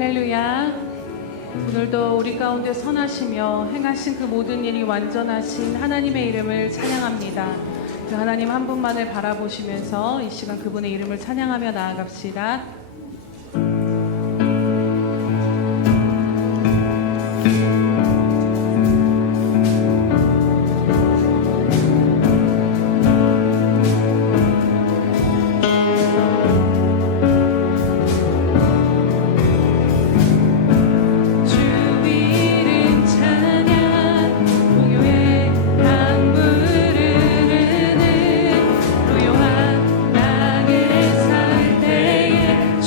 할렐루야. 오늘도 우리 가운데 선하시며 행하신 그 모든 일이 완전하신 하나님의 이름을 찬양합니다. 그 하나님 한 분만을 바라보시면서 이 시간 그분의 이름을 찬양하며 나아갑시다. 고요한 땅에 살 때에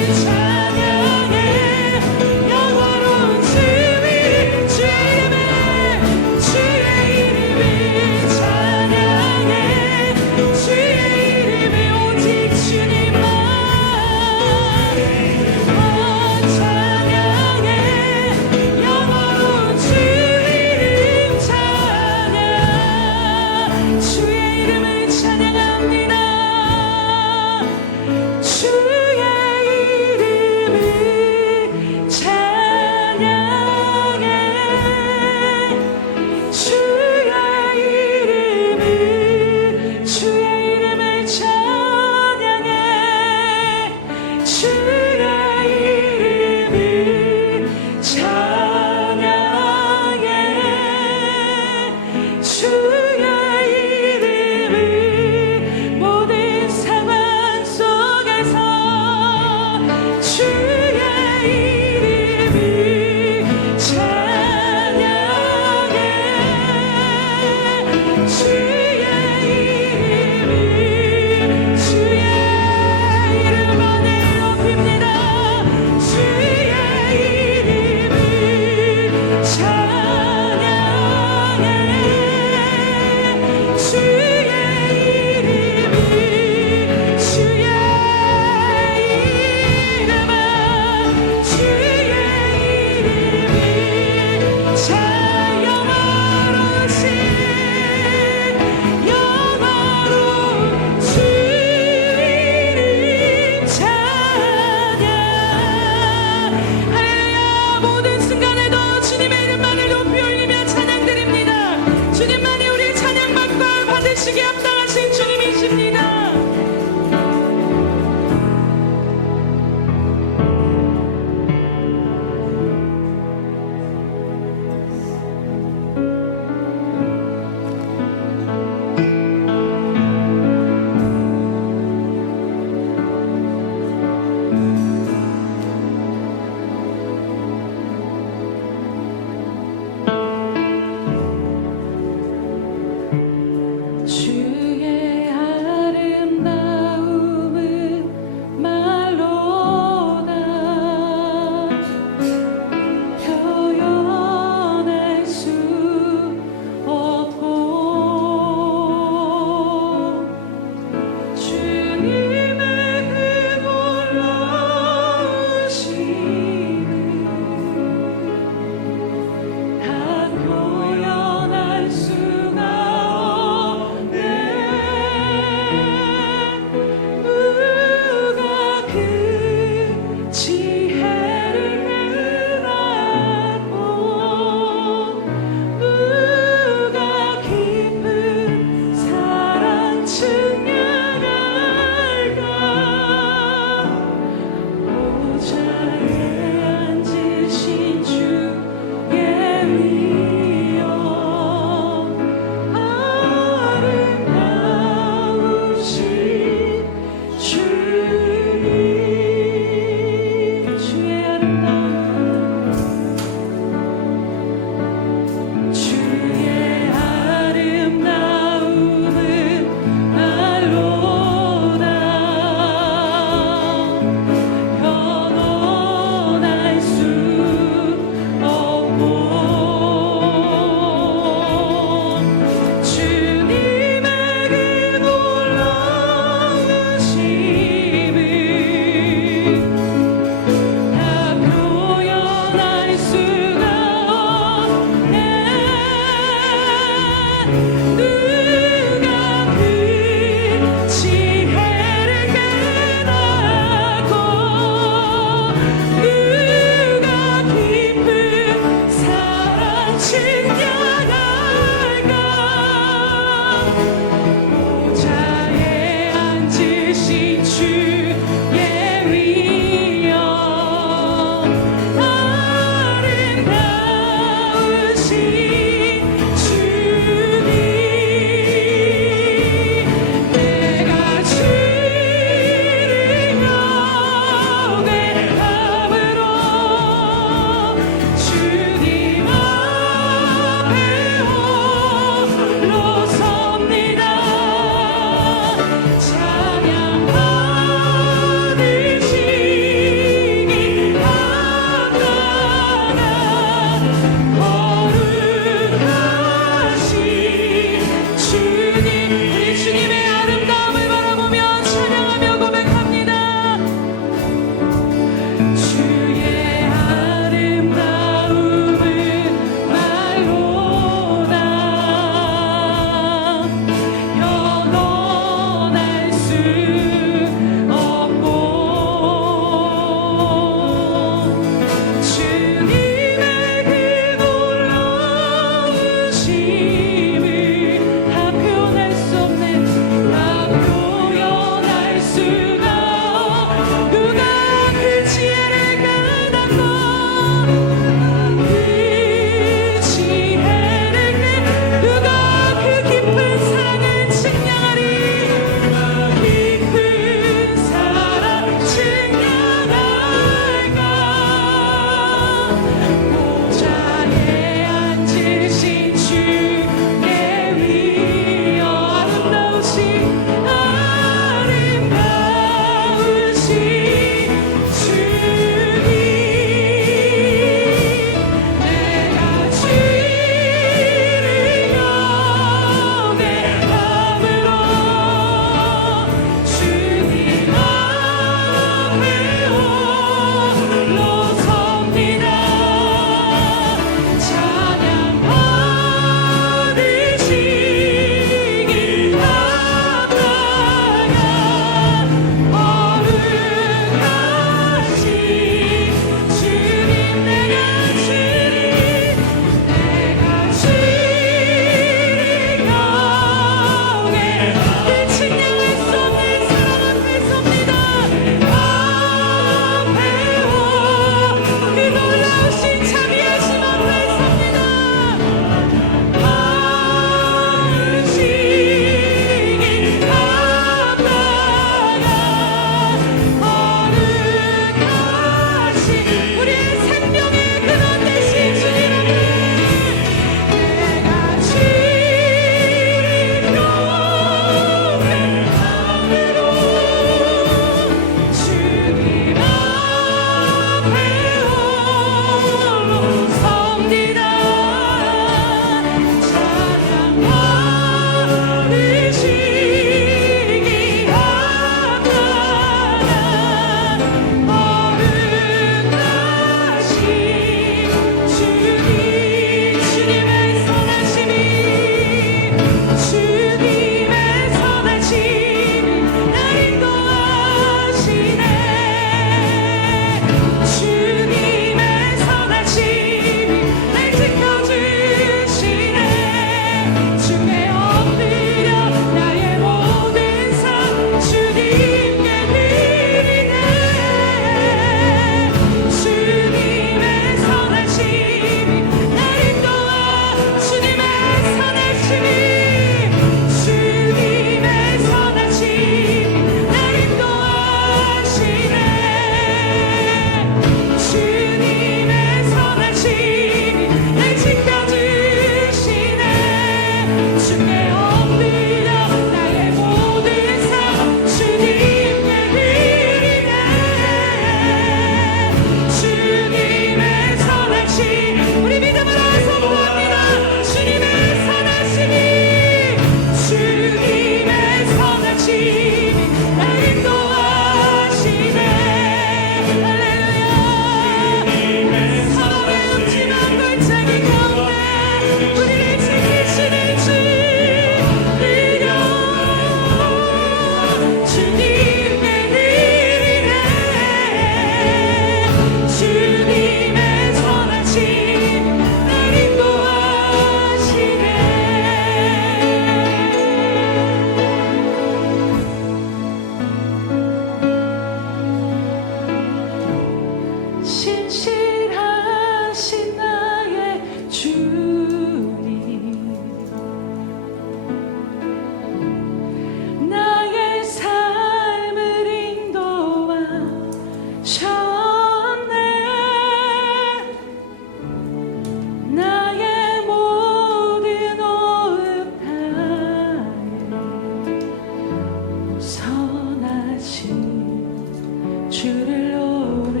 주를 노래하리.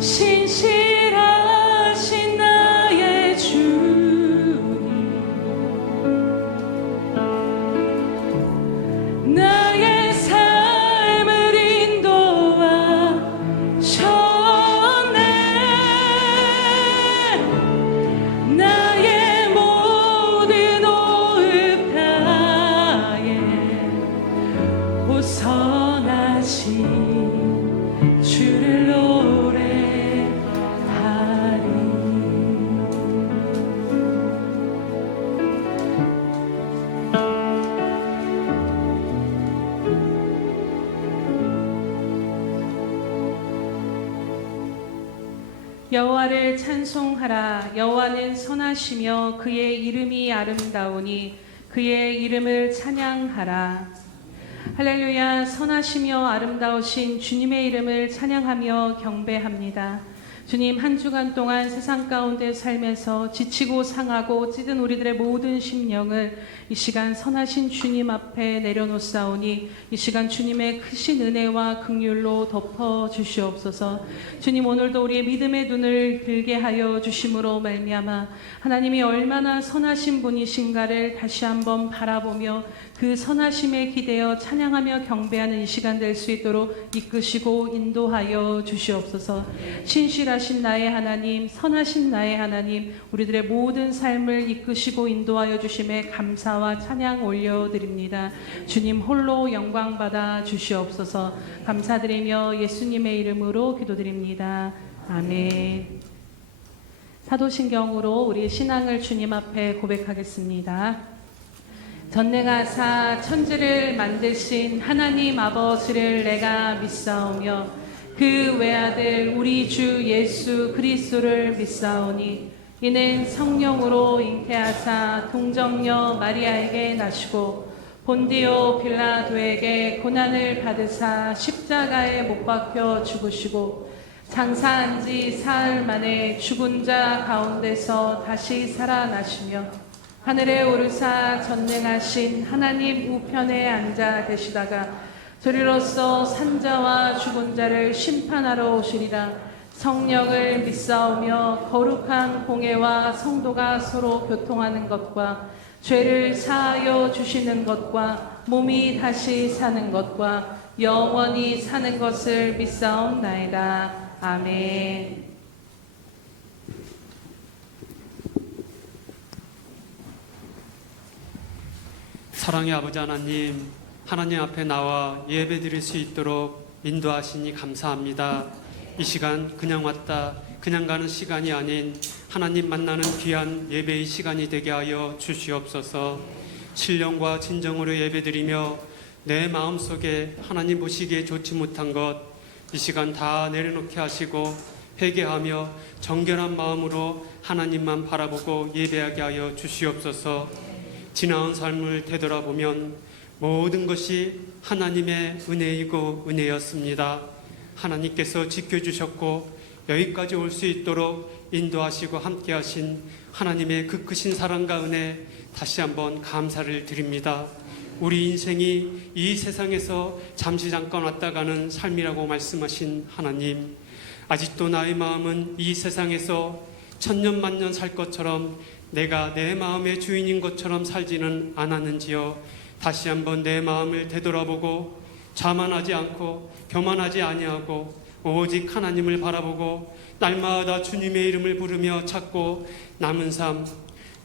신실하신 나의 주님, 나의 삶을 인도하셨네. 나의 모든 호흡 다해 선하신 주를 노래하리. 여호와를 찬송하라. 여호와는 선하시며 그의 이름이 아름다우니 그의 이름을 찬양하라. 할렐루야. 선하시며 아름다우신 주님의 이름을 찬양하며 경배합니다. 주님, 한 주간 동안 세상 가운데 살면서 지치고 상하고 찌든 우리들의 모든 심령을 이 시간 선하신 주님 앞에 내려놓사오니 이 시간 주님의 크신 은혜와 긍휼로 덮어 주시옵소서. 주님, 오늘도 우리의 믿음의 눈을 들게 하여 주심으로 말미암아 하나님이 얼마나 선하신 분이신가를 다시 한번 바라보며 그 선하심에 기대어 찬양하며 경배하는 이 시간 될 수 있도록 이끄시고 인도하여 주시옵소서. 신실하신 나의 하나님, 선하신 나의 하나님, 우리들의 모든 삶을 이끄시고 인도하여 주심에 감사와 찬양 올려드립니다. 주님 홀로 영광 받아 주시옵소서. 감사드리며 예수님의 이름으로 기도드립니다. 아멘. 사도신경으로 우리 신앙을 주님 앞에 고백하겠습니다. 전능하사 천지를 만드신 하나님 아버지를 내가 믿사오며 그 외아들 우리 주 예수 그리스도를 믿사오니 이는 성령으로 잉태하사 동정녀 마리아에게 나시고 본디오 빌라도에게 고난을 받으사 십자가에 못 박혀 죽으시고 장사한 지 사흘 만에 죽은 자 가운데서 다시 살아나시며 하늘에 오르사 전능하신 하나님 우편에 앉아 계시다가 저리로서 산자와 죽은 자를 심판하러 오시리라. 성령을 믿사오며 거룩한 공회와 성도가 서로 교통하는 것과 죄를 사하여 주시는 것과 몸이 다시 사는 것과 영원히 사는 것을 믿사옵나이다. 아멘. 사랑의 아버지 하나님, 하나님 앞에 나와 예배 드릴 수 있도록 인도하시니 감사합니다. 이 시간 그냥 왔다 그냥 가는 시간이 아닌 하나님 만나는 귀한 예배의 시간이 되게 하여 주시옵소서. 신령과 진정으로 예배 드리며 내 마음속에 하나님 보시기에 좋지 못한 것 이 시간 다 내려놓게 하시고 회개하며 정결한 마음으로 하나님만 바라보고 예배하게 하여 주시옵소서. 지나온 삶을 되돌아보면 모든 것이 하나님의 은혜이고 은혜였습니다. 하나님께서 지켜주셨고 여기까지 올 수 있도록 인도하시고 함께하신 하나님의 그 크신 사랑과 은혜 다시 한번 감사를 드립니다. 우리 인생이 이 세상에서 잠시 잠깐 왔다 가는 삶이라고 말씀하신 하나님, 아직도 나의 마음은 이 세상에서 천년만년 살 것처럼 내가 내 마음의 주인인 것처럼 살지는 않았는지요. 다시 한번 내 마음을 되돌아보고 자만하지 않고 교만하지 아니하고 오직 하나님을 바라보고 날마다 주님의 이름을 부르며 찾고 남은 삶,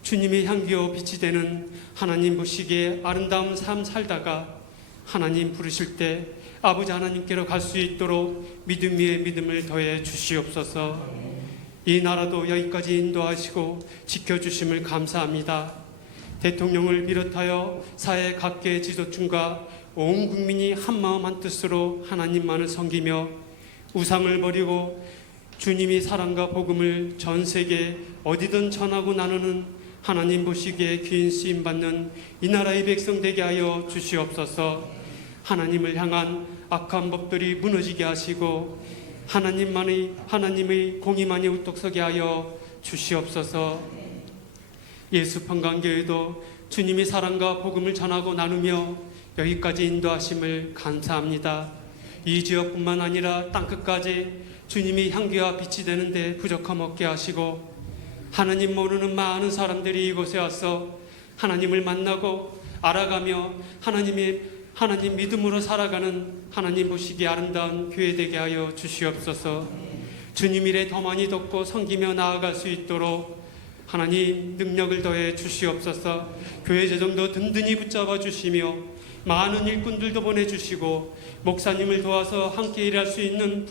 주님의 향기와 빛이 되는 하나님 보시기에 아름다운 삶 살다가 하나님 부르실 때 아버지 하나님께로 갈 수 있도록 믿음 위에 믿음을 더해 주시옵소서. 이 나라도 여기까지 인도하시고 지켜주심을 감사합니다. 대통령을 비롯하여 사회 각계의 지도층과 온 국민이 한마음 한뜻으로 하나님만을 섬기며 우상을 버리고 주님이 사랑과 복음을 전 세계 어디든 전하고 나누는 하나님 보시기에 귀인 쓰임받는 이 나라의 백성 되게 하여 주시옵소서. 하나님을 향한 악한 법들이 무너지게 하시고 하나님의 공의만이 우뚝 서게 하여 주시옵소서. 예수 평강교회도 주님이 사랑과 복음을 전하고 나누며 여기까지 인도하심을 감사합니다. 이 지역뿐만 아니라 땅끝까지 주님이 향기와 빛이 되는데 부족함 없게 하시고 하나님 모르는 많은 사람들이 이곳에 와서 하나님을 만나고 알아가며 하나님 믿음으로 살아가는 하나님 보시기 아름다운 교회 되게 하여 주시옵소서. 주님 일에 더 많이 돕고 섬기며 나아갈 수 있도록 하나님 능력을 더해 주시옵소서. 교회 재정도 든든히 붙잡아 주시며 많은 일꾼들도 보내주시고 목사님을 도와서 함께 일할 수 있는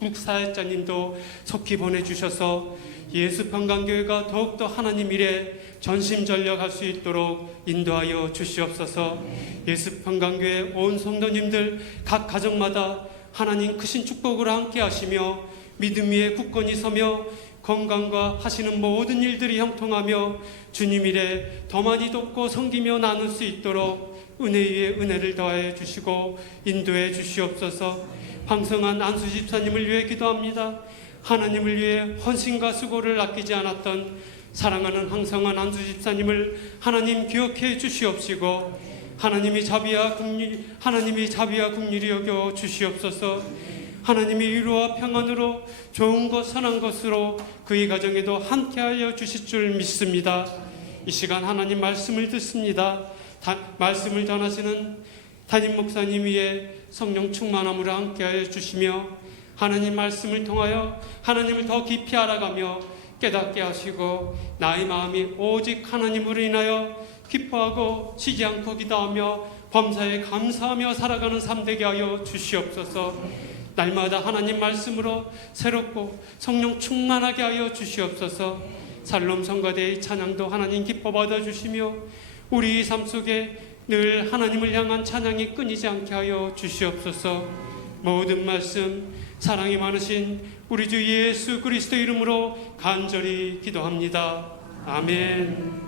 북사역자님도 속히 보내주셔서 예수평강교회가 더욱더 하나님 일에 전심전력할 수 있도록 인도하여 주시옵소서. 예수평강교회 온 성도님들 각 가정마다 하나님 크신 축복으로 함께 하시며 믿음 위에 굳건히 서며 건강과 하시는 모든 일들이 형통하며 주님 일에 더 많이 돕고 섬기며 나눌 수 있도록 은혜 위에 은혜를 더해 주시고 인도해 주시옵소서. 황성한 안수 집사님을 위해 기도합니다. 하나님을 위해 헌신과 수고를 아끼지 않았던 사랑하는 황성한 안수 집사님을 하나님 기억해 주시옵시고 하나님이 자비와 국률이 여겨 주시옵소서. 하나님이 위로와 평안으로 좋은 것 선한 것으로 그의 가정에도 함께하여 주실 줄 믿습니다. 이 시간 하나님 말씀을 듣습니다. 말씀을 전하시는 담임 목사님 위에 성령 충만함으로 함께하여 주시며 하나님 말씀을 통하여 하나님을 더 깊이 알아가며 깨닫게 하시고 나의 마음이 오직 하나님으로 인하여 기뻐하고 쉬지 않고 기도하며 범사에 감사하며 살아가는 삶 되게 하여 주시옵소서. 날마다 하나님 말씀으로 새롭고 성령 충만하게 하여 주시옵소서. 살롬 성가대의 찬양도 하나님 기뻐 받아주시며 우리 삶 속에 늘 하나님을 향한 찬양이 끊이지 않게 하여 주시옵소서. 모든 말씀 사랑이 많으신 우리 주 예수 그리스도 이름으로 간절히 기도합니다. 아멘.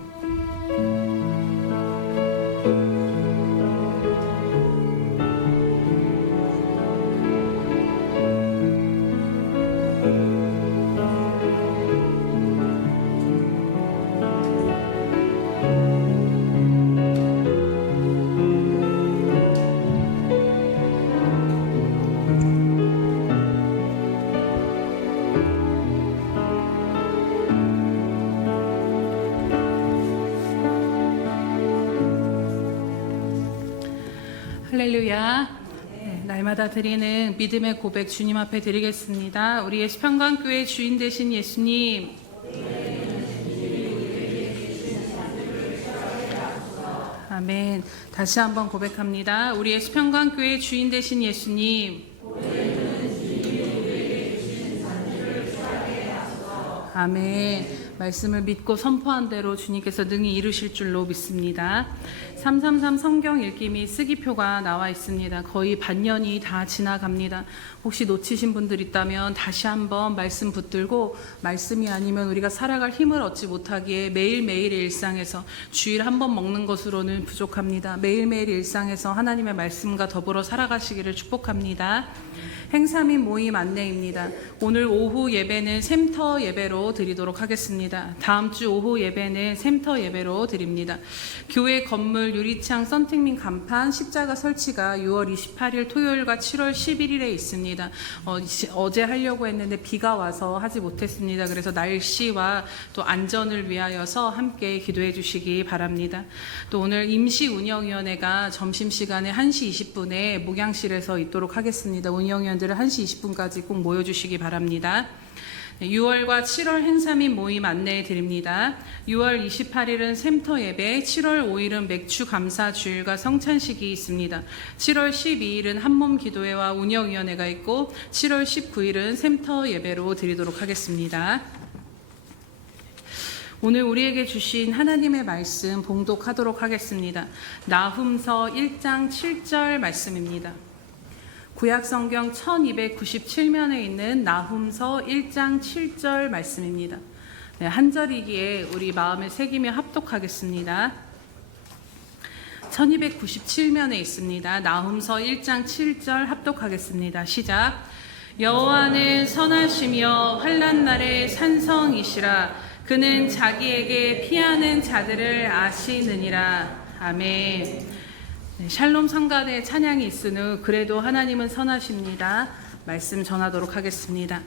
할렐루야. 네, 날마다 드리는 믿음의 고백 주님 앞에 드리겠습니다. 우리 예수평강교회 주인 되신 예수님, 아멘. 다시 한번 고백합니다. 우리 예수평강교회 주인 되신 예수님, 아멘. 말씀을 믿고 선포한 대로 주님께서 능히 이루실 줄로 믿습니다. 333 성경 읽기 및 쓰기표가 나와 있습니다. 거의 반년이 다 지나갑니다. 혹시 놓치신 분들 있다면 다시 한번 말씀 붙들고 말씀이 아니면 우리가 살아갈 힘을 얻지 못하기에 매일매일의 일상에서 주일 한 번 먹는 것으로는 부족합니다. 매일매일 일상에서 하나님의 말씀과 더불어 살아가시기를 축복합니다. 행사 및 모임 안내입니다. 오늘 오후 예배는 샘터 예배로 드리도록 하겠습니다. 다음 주 오후 예배는 샘터 예배로 드립니다. 교회 건물 유리창 썬팅 및 간판 십자가 설치가 6월 28일 토요일과 7월 11일에 있습니다. 어제 하려고 했는데 비가 와서 하지 못했습니다. 그래서 날씨와 또 안전을 위하여서 함께 기도해 주시기 바랍니다. 또 오늘 임시운영위원회가 점심시간에 1시 20분에 목양실에서 있도록 하겠습니다. 운영위원들은 1시 20분까지 꼭 모여주시기 바랍니다. 6월과 7월 행사 및 모임 안내해 드립니다. 6월 28일은 샘터 예배, 7월 5일은 맥주 감사 주일과 성찬식이 있습니다. 7월 12일은 한몸 기도회와 운영위원회가 있고 7월 19일은 샘터 예배로 드리도록 하겠습니다. 오늘 우리에게 주신 하나님의 말씀 봉독하도록 하겠습니다. 나훔서 1장 7절 말씀입니다. 구약성경 1297면에 있는 나훔서 1장 7절 말씀입니다. 네, 한 절이기에 우리 마음에 새기며 합독하겠습니다. 1297면에 있습니다. 나훔서 1장 7절 합독하겠습니다. 시작. 여호와는 선하시며 환난 날의 산성이시라. 그는 자기에게 피하는 자들을 아시느니라. 아멘. 네, 샬롬 성가대 찬양이 있으니 그래도 하나님은 선하십니다. 말씀 전하도록 하겠습니다.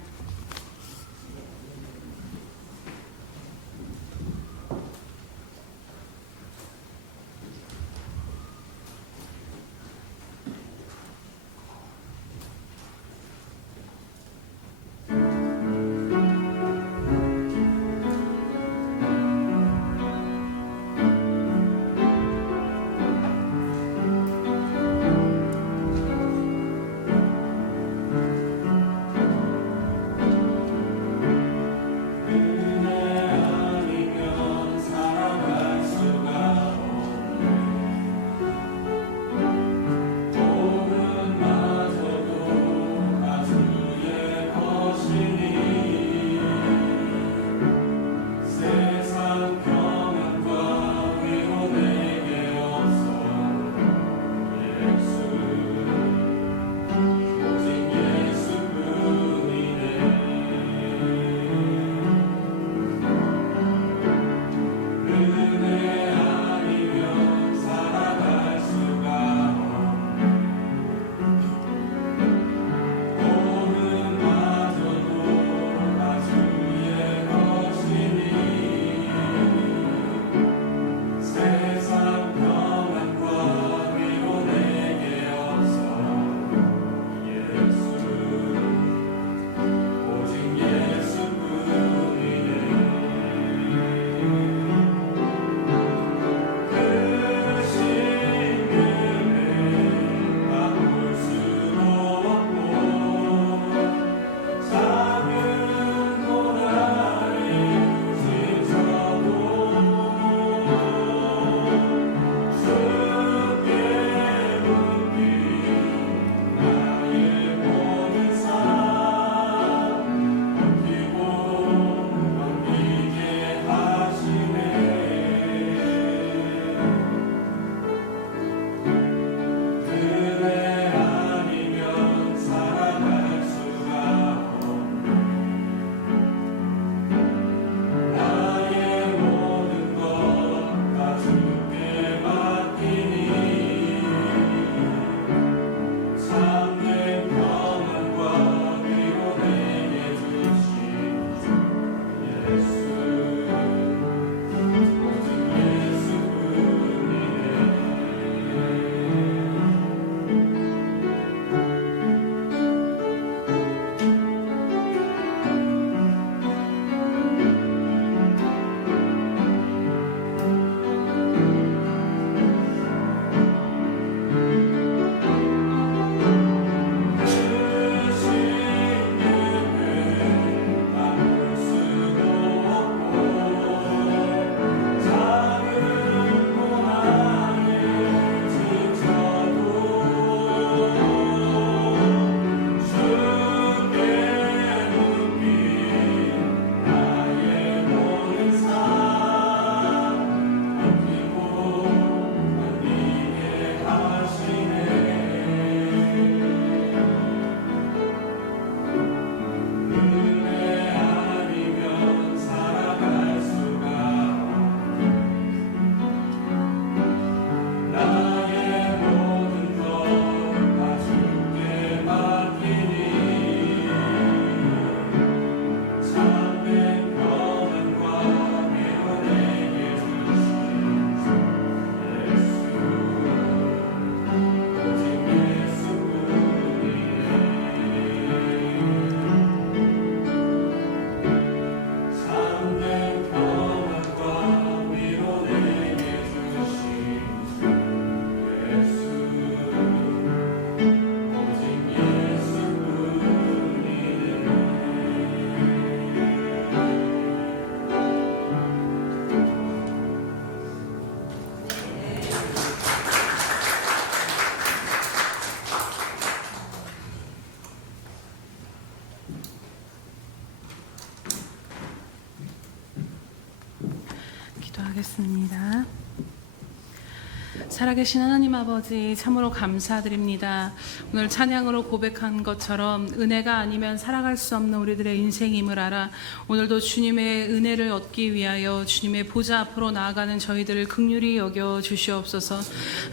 살아계신 하나님 아버지 참으로 감사드립니다. 오늘 찬양으로 고백한 것처럼 은혜가 아니면 살아갈 수 없는 우리들의 인생임을 알아 오늘도 주님의 은혜를 얻기 위하여 주님의 보좌 앞으로 나아가는 저희들을 긍휼히 여겨 주시옵소서.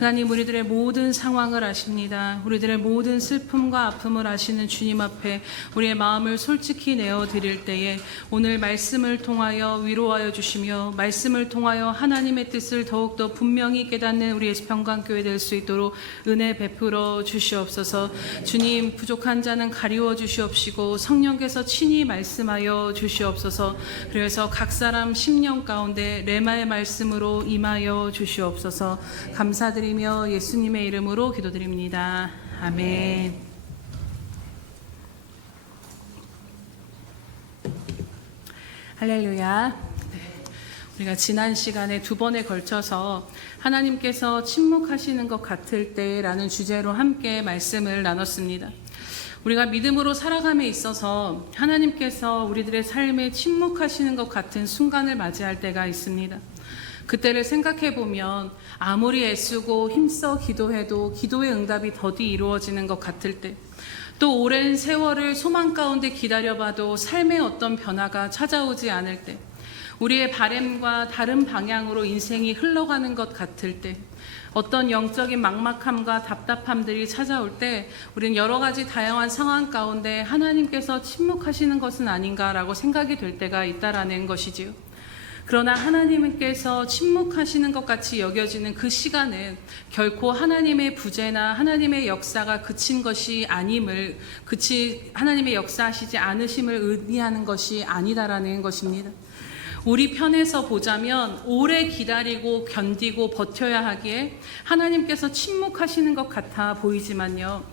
하나님, 우리들의 모든 상황을 아십니다. 우리들의 모든 슬픔과 아픔을 아시는 주님 앞에 우리의 마음을 솔직히 내어드릴 때에 오늘 말씀을 통하여 위로하여 주시며 말씀을 통하여 하나님의 뜻을 더욱더 분명히 깨닫는 우리 예수평강교회 될 수 있도록 은혜 베풀어 주시옵소서. 주님, 부족한 자는 가리워 주시옵시고 성령께서 친히 말씀하여 주시옵소서. 그래서 각 사람 심령 가운데 레마의 말씀으로 임하여 주시옵소서. 감사드리며 예수님의 이름으로 기도드립니다. 아멘. 할렐루야. 우리가 지난 시간에 2번에 걸쳐서 하나님께서 침묵하시는 것 같을 때라는 주제로 함께 말씀을 나눴습니다. 우리가 믿음으로 살아감에 있어서 하나님께서 우리들의 삶에 침묵하시는 것 같은 순간을 맞이할 때가 있습니다. 그때를 생각해 보면 아무리 애쓰고 힘써 기도해도 기도의 응답이 더디 이루어지는 것 같을 때, 또 오랜 세월을 소망 가운데 기다려봐도 삶의 어떤 변화가 찾아오지 않을 때, 우리의 바램과 다른 방향으로 인생이 흘러가는 것 같을 때, 어떤 영적인 막막함과 답답함들이 찾아올 때 우리는 여러 가지 다양한 상황 가운데 하나님께서 침묵하시는 것은 아닌가라고 생각이 될 때가 있다라는 것이지요. 그러나 하나님께서 침묵하시는 것 같이 여겨지는 그 시간은 결코 하나님의 부재나 하나님의 역사가 그친 것이 아님을, 하나님의 역사하시지 않으심을 의미하는 것이 아니다라는 것입니다. 우리 편에서 보자면 오래 기다리고 견디고 버텨야 하기에 하나님께서 침묵하시는 것 같아 보이지만요,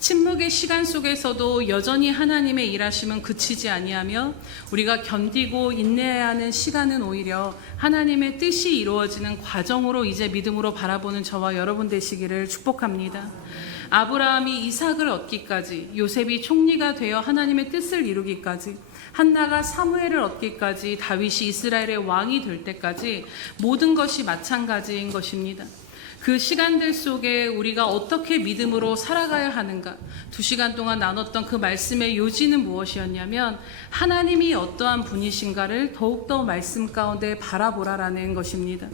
침묵의 시간 속에서도 여전히 하나님의 일하심은 그치지 아니하며 우리가 견디고 인내해야 하는 시간은 오히려 하나님의 뜻이 이루어지는 과정으로 이제 믿음으로 바라보는 저와 여러분 되시기를 축복합니다. 아브라함이 이삭을 얻기까지, 요셉이 총리가 되어 하나님의 뜻을 이루기까지, 한나가 사무엘을 얻기까지, 다윗이 이스라엘의 왕이 될 때까지 모든 것이 마찬가지인 것입니다. 그 시간들 속에 우리가 어떻게 믿음으로 살아가야 하는가, 2시간 동안 나눴던 그 말씀의 요지는 무엇이었냐면 하나님이 어떠한 분이신가를 더욱더 말씀 가운데 바라보라라는 것입니다.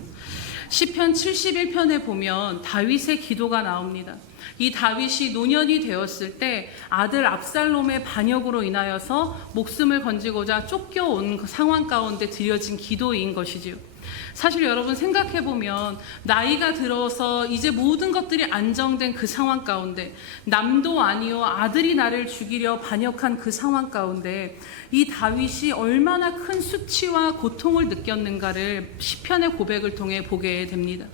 시편 71편에 보면 다윗의 기도가 나옵니다. 이 다윗이 노년이 되었을 때 아들 압살롬의 반역으로 인하여서 목숨을 건지고자 쫓겨온 그 상황 가운데 드려진 기도인 것이지요. 사실 여러분 생각해보면 나이가 들어서 이제 모든 것들이 안정된 그 상황 가운데, 남도 아니요 아들이 나를 죽이려 반역한 그 상황 가운데 이 다윗이 얼마나 큰 수치와 고통을 느꼈는가를 시편의 고백을 통해 보게 됩니다.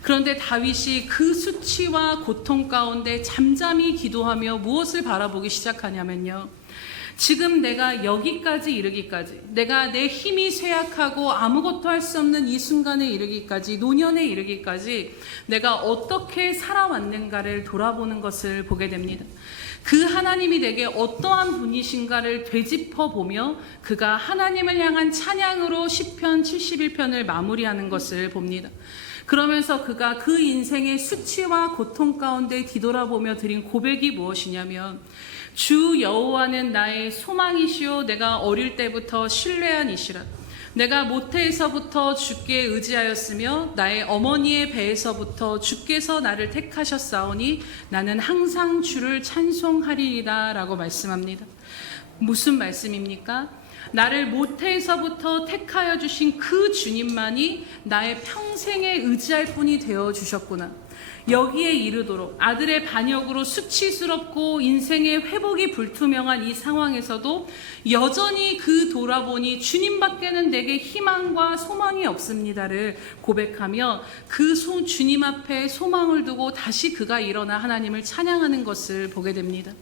그런데 다윗이 그 수치와 고통 가운데 잠잠히 기도하며 무엇을 바라보기 시작하냐면요, 지금 내가 여기까지 이르기까지, 내가 내 힘이 쇠약하고 아무것도 할 수 없는 이 순간에 이르기까지, 노년에 이르기까지 내가 어떻게 살아왔는가를 돌아보는 것을 보게 됩니다. 그 하나님이 내게 어떠한 분이신가를 되짚어보며 그가 하나님을 향한 찬양으로 시편 71편을 마무리하는 것을 봅니다. 그러면서 그가 그 인생의 수치와 고통 가운데 뒤돌아보며 드린 고백이 무엇이냐면, 주 여호와는 나의 소망이시오, 내가 어릴 때부터 신뢰한 이시라. 내가 모태에서부터 주께 의지하였으며 나의 어머니의 배에서부터 주께서 나를 택하셨사오니 나는 항상 주를 찬송하리이다 라고 말씀합니다. 무슨 말씀입니까? 나를 모태에서부터 택하여 주신 그 주님만이 나의 평생에 의지할 분이 되어 주셨구나. 여기에 이르도록 아들의 반역으로 수치스럽고 인생의 회복이 불투명한 이 상황에서도 여전히 그 돌아보니 주님밖에는 내게 희망과 소망이 없습니다를 고백하며 그 주님 앞에 소망을 두고 다시 그가 일어나 하나님을 찬양하는 것을 보게 됩니다.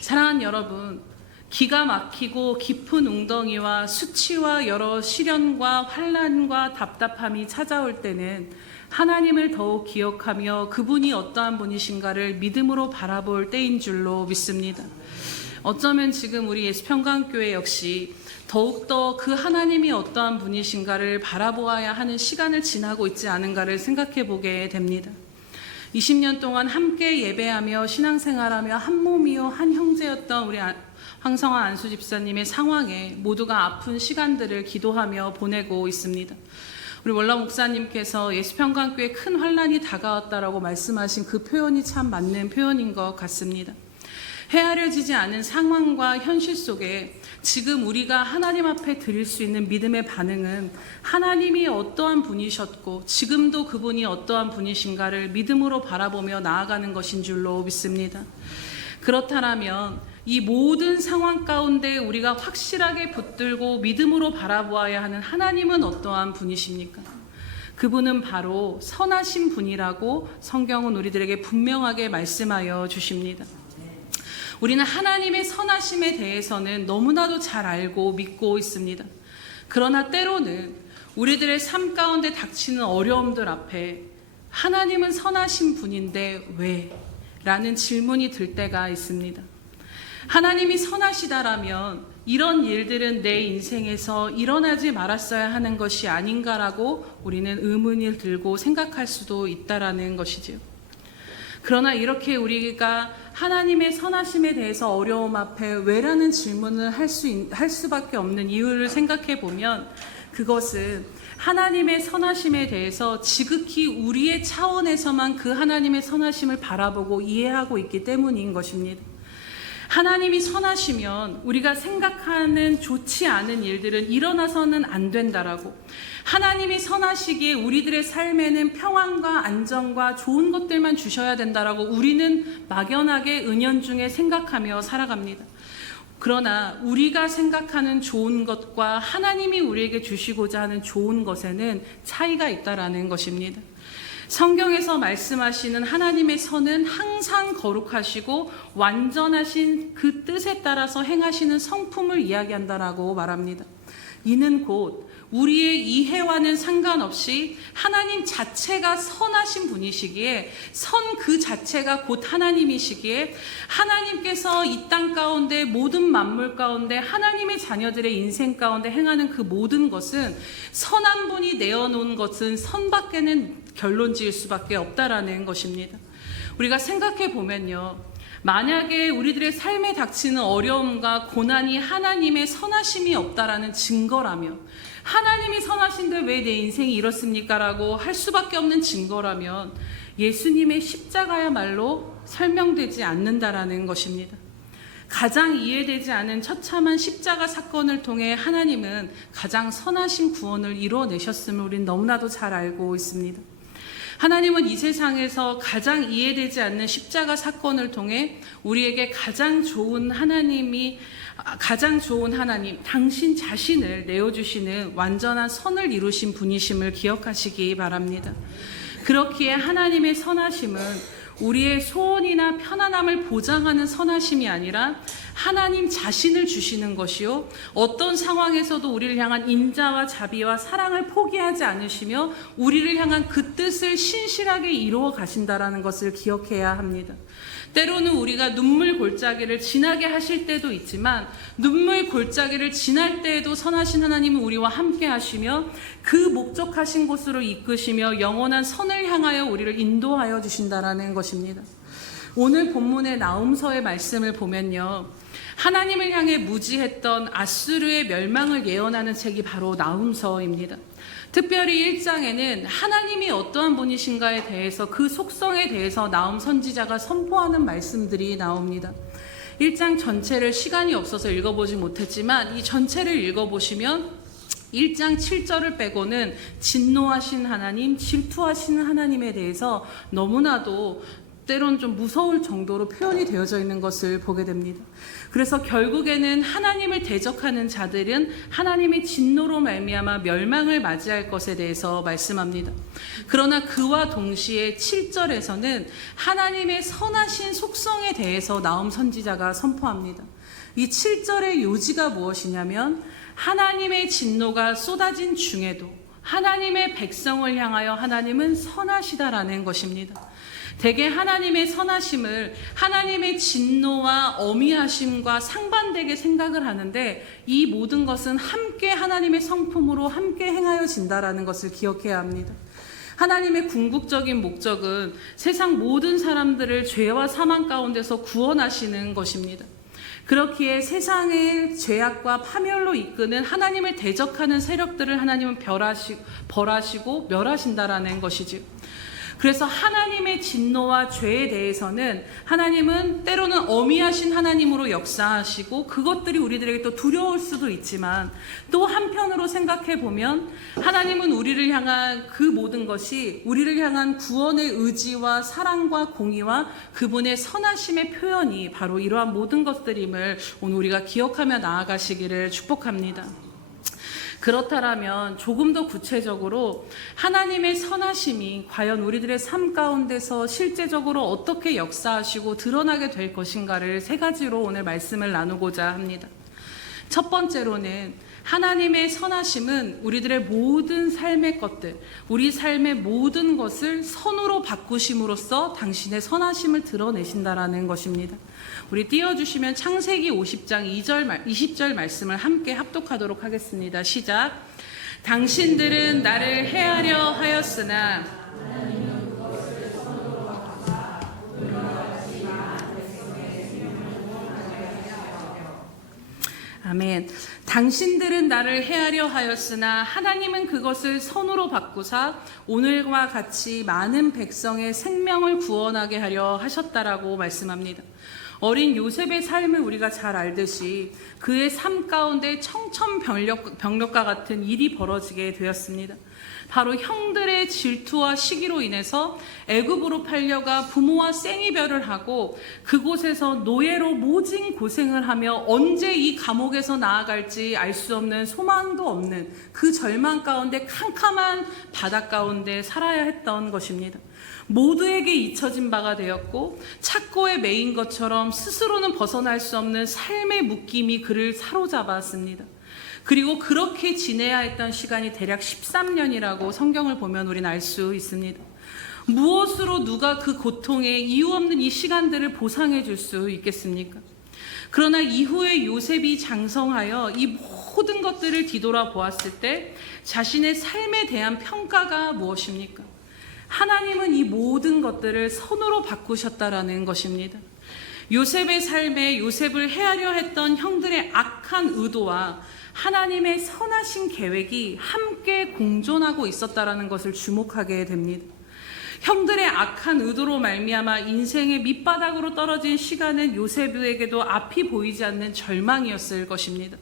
사랑하는 여러분, 기가 막히고 깊은 웅덩이와 수치와 여러 시련과 환난과 답답함이 찾아올 때는 하나님을 더욱 기억하며 그분이 어떠한 분이신가를 믿음으로 바라볼 때인 줄로 믿습니다. 어쩌면 지금 우리 예수평강교회 역시 더욱더 그 하나님이 어떠한 분이신가를 바라보아야 하는 시간을 지나고 있지 않은가를 생각해 보게 됩니다. 20년 동안 함께 예배하며 신앙생활하며 한 몸이요 한 형제였던 우리 황성환 안수 집사님의 상황에 모두가 아픈 시간들을 기도하며 보내고 있습니다. 우리 원라 목사님께서 예수평강교회 큰 환란이 다가왔다라고 말씀하신 그 표현이 참 맞는 표현인 것 같습니다. 헤아려지지 않은 상황과 현실 속에 지금 우리가 하나님 앞에 드릴 수 있는 믿음의 반응은 하나님이 어떠한 분이셨고 지금도 그분이 어떠한 분이신가를 믿음으로 바라보며 나아가는 것인 줄로 믿습니다. 그렇다면 이 모든 상황 가운데 우리가 확실하게 붙들고 믿음으로 바라보아야 하는 하나님은 어떠한 분이십니까? 그분은 바로 선하신 분이라고 성경은 우리들에게 분명하게 말씀하여 주십니다. 우리는 하나님의 선하심에 대해서는 너무나도 잘 알고 믿고 있습니다. 그러나 때로는 우리들의 삶 가운데 닥치는 어려움들 앞에 하나님은 선하신 분인데 왜? 라는 질문이 들 때가 있습니다. 하나님이 선하시다라면 이런 일들은 내 인생에서 일어나지 말았어야 하는 것이 아닌가라고 우리는 의문을 들고 생각할 수도 있다라는 것이지요. 그러나 이렇게 우리가 하나님의 선하심에 대해서 어려움 앞에 왜라는 질문을 할 수밖에 없는 이유를 생각해 보면 그것은 하나님의 선하심에 대해서 지극히 우리의 차원에서만 그 하나님의 선하심을 바라보고 이해하고 있기 때문인 것입니다. 하나님이 선하시면 우리가 생각하는 좋지 않은 일들은 일어나서는 안 된다라고, 하나님이 선하시기에 우리들의 삶에는 평안과 안정과 좋은 것들만 주셔야 된다라고 우리는 막연하게 은연중에 생각하며 살아갑니다. 그러나 우리가 생각하는 좋은 것과 하나님이 우리에게 주시고자 하는 좋은 것에는 차이가 있다라는 것입니다. 성경에서 말씀하시는 하나님의 선은 항상 거룩하시고 완전하신 그 뜻에 따라서 행하시는 성품을 이야기한다라고 말합니다. 이는 곧 우리의 이해와는 상관없이 하나님 자체가 선하신 분이시기에, 선 그 자체가 곧 하나님이시기에 하나님께서 이 땅 가운데 모든 만물 가운데 하나님의 자녀들의 인생 가운데 행하는 그 모든 것은 선한 분이 내어놓은 것은 선밖에는 결론 지을 수밖에 없다라는 것입니다. 우리가 생각해 보면요, 만약에 우리들의 삶에 닥치는 어려움과 고난이 하나님의 선하심이 없다라는 증거라면, 하나님이 선하신데 왜 내 인생이 이렇습니까? 라고 할 수밖에 없는 증거라면 예수님의 십자가야말로 설명되지 않는다라는 것입니다. 가장 이해되지 않은 처참한 십자가 사건을 통해 하나님은 가장 선하신 구원을 이루어내셨음을 우린 너무나도 잘 알고 있습니다. 하나님은 이 세상에서 가장 이해되지 않는 십자가 사건을 통해 우리에게 가장 좋은 하나님, 당신 자신을 내어주시는 완전한 선을 이루신 분이심을 기억하시기 바랍니다. 그렇기에 하나님의 선하심은 우리의 소원이나 편안함을 보장하는 선하심이 아니라 하나님 자신을 주시는 것이요, 어떤 상황에서도 우리를 향한 인자와 자비와 사랑을 포기하지 않으시며 우리를 향한 그 뜻을 신실하게 이루어 가신다라는 것을 기억해야 합니다. 때로는 우리가 눈물 골짜기를 지나게 하실 때도 있지만 눈물 골짜기를 지날 때에도 선하신 하나님은 우리와 함께 하시며 그 목적하신 곳으로 이끄시며 영원한 선을 향하여 우리를 인도하여 주신다라는 것입니다. 오늘 본문의 나훔서의 말씀을 보면요, 하나님을 향해 무지했던 아수르의 멸망을 예언하는 책이 바로 나훔서입니다. 특별히 1장에는 하나님이 어떠한 분이신가에 대해서, 그 속성에 대해서 나훔 선지자가 선포하는 말씀들이 나옵니다. 1장 전체를 시간이 없어서 읽어보지 못했지만 이 전체를 읽어보시면 1장 7절을 빼고는 진노하신 하나님, 질투하시는 하나님에 대해서 너무나도 때론 좀 무서울 정도로 표현이 되어져 있는 것을 보게 됩니다. 그래서 결국에는 하나님을 대적하는 자들은 하나님의 진노로 말미암아 멸망을 맞이할 것에 대해서 말씀합니다. 그러나 그와 동시에 7절에서는 하나님의 선하신 속성에 대해서 나훔 선지자가 선포합니다. 이 7절의 요지가 무엇이냐면 하나님의 진노가 쏟아진 중에도, 하나님의 백성을 향하여 하나님은 선하시다라는 것입니다. 대개 하나님의 선하심을 하나님의 진노와 어미하심과 상반되게 생각을 하는데, 이 모든 것은 함께 하나님의 성품으로 함께 행하여진다라는 것을 기억해야 합니다. 하나님의 궁극적인 목적은 세상 모든 사람들을 죄와 사망 가운데서 구원하시는 것입니다. 그렇기에 세상의 죄악과 파멸로 이끄는 하나님을 대적하는 세력들을 하나님은 벌하시고 멸하신다라는 것이지요. 그래서 하나님의 진노와 죄에 대해서는 하나님은 때로는 어미하신 하나님으로 역사하시고 그것들이 우리들에게 또 두려울 수도 있지만, 또 한편으로 생각해 보면 하나님은 우리를 향한 그 모든 것이 우리를 향한 구원의 의지와 사랑과 공의와 그분의 선하심의 표현이 바로 이러한 모든 것들임을 오늘 우리가 기억하며 나아가시기를 축복합니다. 그렇다면 조금 더 구체적으로 하나님의 선하심이 과연 우리들의 삶 가운데서 실제적으로 어떻게 역사하시고 드러나게 될 것인가를 세 가지로 오늘 말씀을 나누고자 합니다. 첫 번째로는 하나님의 선하심은 우리들의 모든 삶의 것들, 우리 삶의 모든 것을 선으로 바꾸심으로써 당신의 선하심을 드러내신다라는 것입니다. 우리 띄워주시면 창세기 50장 20절 말씀을 함께 합독하도록 하겠습니다. 시작. 당신들은 나를 해하려 하였으나 아멘. 당신들은 나를 해하려 하였으나 하나님은 그것을 선으로 바꾸사 오늘과 같이 많은 백성의 생명을 구원하게 하려 하셨다라고 말씀합니다. 어린 요셉의 삶을 우리가 잘 알듯이 그의 삶 가운데 청천벽력과 같은 일이 벌어지게 되었습니다. 바로 형들의 질투와 시기로 인해서 애굽으로 팔려가 부모와 생이별을 하고 그곳에서 노예로 모진 고생을 하며 언제 이 감옥에서 나아갈지 알 수 없는 소망도 없는 그 절망 가운데 캄캄한 바다 가운데 살아야 했던 것입니다. 모두에게 잊혀진 바가 되었고 착고에 매인 것처럼 스스로는 벗어날 수 없는 삶의 묶임이 그를 사로잡았습니다. 그리고 그렇게 지내야 했던 시간이 대략 13년이라고 성경을 보면 우리는 알 수 있습니다. 무엇으로 누가 그 고통에 이유 없는 이 시간들을 보상해 줄 수 있겠습니까? 그러나 이후에 요셉이 장성하여 이 모든 것들을 뒤돌아 보았을 때 자신의 삶에 대한 평가가 무엇입니까? 하나님은 이 모든 것들을 선으로 바꾸셨다라는 것입니다. 요셉의 삶에 요셉을 해하려 했던 형들의 악한 의도와 하나님의 선하신 계획이 함께 공존하고 있었다라는 것을 주목하게 됩니다. 형들의 악한 의도로 말미암아 인생의 밑바닥으로 떨어진 시간은 요셉에게도 앞이 보이지 않는 절망이었을 것입니다.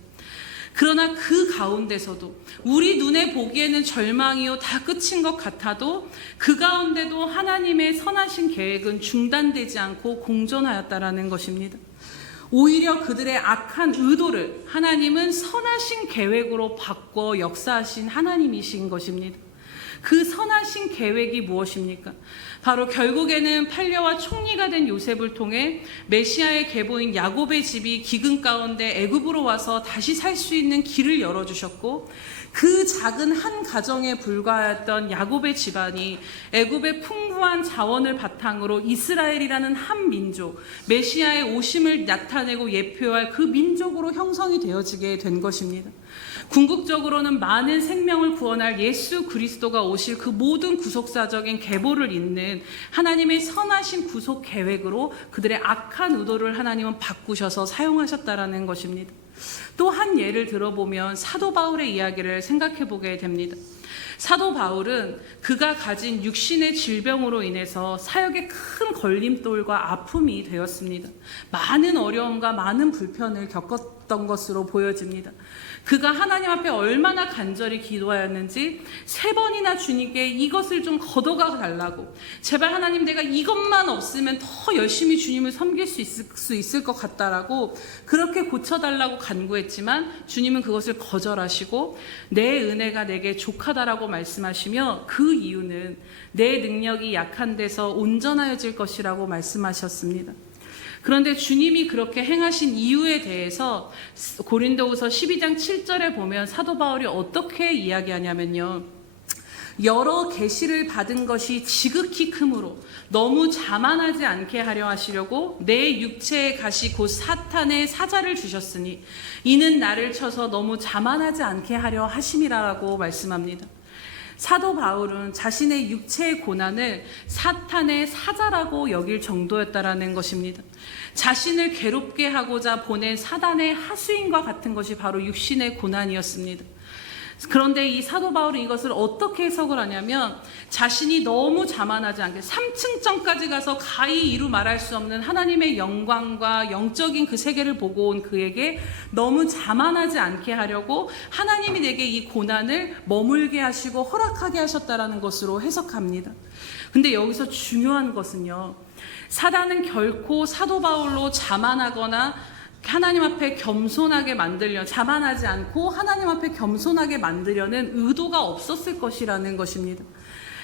그러나 그 가운데서도 우리 눈에 보기에는 절망이요 다 끝인 것 같아도 그 가운데도 하나님의 선하신 계획은 중단되지 않고 공존하였다라는 것입니다. 오히려 그들의 악한 의도를 하나님은 선하신 계획으로 바꿔 역사하신 하나님이신 것입니다. 그 선하신 계획이 무엇입니까? 바로 결국에는 팔려와 총리가 된 요셉을 통해 메시아의 계보인 야곱의 집이 기근 가운데 애굽으로 와서 다시 살 수 있는 길을 열어주셨고, 그 작은 한 가정에 불과했던 야곱의 집안이 애굽의 풍부한 자원을 바탕으로 이스라엘이라는 한 민족, 메시아의 오심을 나타내고 예표할 그 민족으로 형성이 되어지게 된 것입니다. 궁극적으로는 많은 생명을 구원할 예수 그리스도가 오실 그 모든 구속사적인 계보를 잇는 하나님의 선하신 구속 계획으로 그들의 악한 의도를 하나님은 바꾸셔서 사용하셨다라는 것입니다. 또 한 예를 들어보면 사도 바울의 이야기를 생각해 보게 됩니다. 사도 바울은 그가 가진 육신의 질병으로 인해서 사역에 큰 걸림돌과 아픔이 되었습니다. 많은 어려움과 많은 불편을 겪었던 것으로 보여집니다. 그가 하나님 앞에 얼마나 간절히 기도하였는지 3번이나 주님께 이것을 좀 걷어가 달라고, 제발 하나님 내가 이것만 없으면 더 열심히 주님을 섬길 수 있을 것 같다라고 그렇게 고쳐달라고 간구했지만 주님은 그것을 거절하시고 내 은혜가 내게 족하다라고 말씀하시며 그 이유는 내 능력이 약한 데서 온전하여질 것이라고 말씀하셨습니다. 그런데 주님이 그렇게 행하신 이유에 대해서 고린도후서 12장 7절에 보면 사도 바울이 어떻게 이야기하냐면요, 여러 계시를 받은 것이 지극히 크므로 너무 자만하지 않게 하려 하시려고 내 육체의 가시 곧 사탄의 사자를 주셨으니 이는 나를 쳐서 너무 자만하지 않게 하려 하심이라고 말씀합니다. 사도 바울은 자신의 육체의 고난을 사탄의 사자라고 여길 정도였다라는 것입니다. 자신을 괴롭게 하고자 보낸 사단의 하수인과 같은 것이 바로 육신의 고난이었습니다. 그런데 이 사도 바울은 이것을 어떻게 해석을 하냐면 자신이 너무 자만하지 않게 3층전까지 가서 가히 이루 말할 수 없는 하나님의 영광과 영적인 그 세계를 보고 온 그에게 너무 자만하지 않게 하려고 하나님이 내게 이 고난을 머물게 하시고 허락하게 하셨다라는 것으로 해석합니다. 근데 여기서 중요한 것은요, 사단은 결코 사도 바울로 자만하거나 하나님 앞에 겸손하게 만들려, 자만하지 않고 하나님 앞에 겸손하게 만들려는 의도가 없었을 것이라는 것입니다.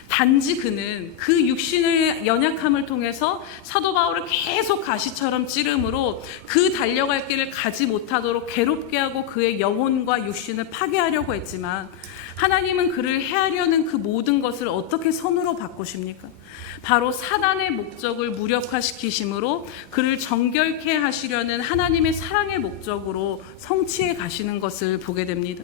단지 그는 그 육신의 연약함을 통해서 사도 바울을 계속 가시처럼 찌름으로 그 달려갈 길을 가지 못하도록 괴롭게 하고 그의 영혼과 육신을 파괴하려고 했지만, 하나님은 그를 해하려는 그 모든 것을 어떻게 선으로 바꾸십니까? 바로 사단의 목적을 무력화시키심으로 그를 정결케 하시려는 하나님의 사랑의 목적으로 성취해 가시는 것을 보게 됩니다.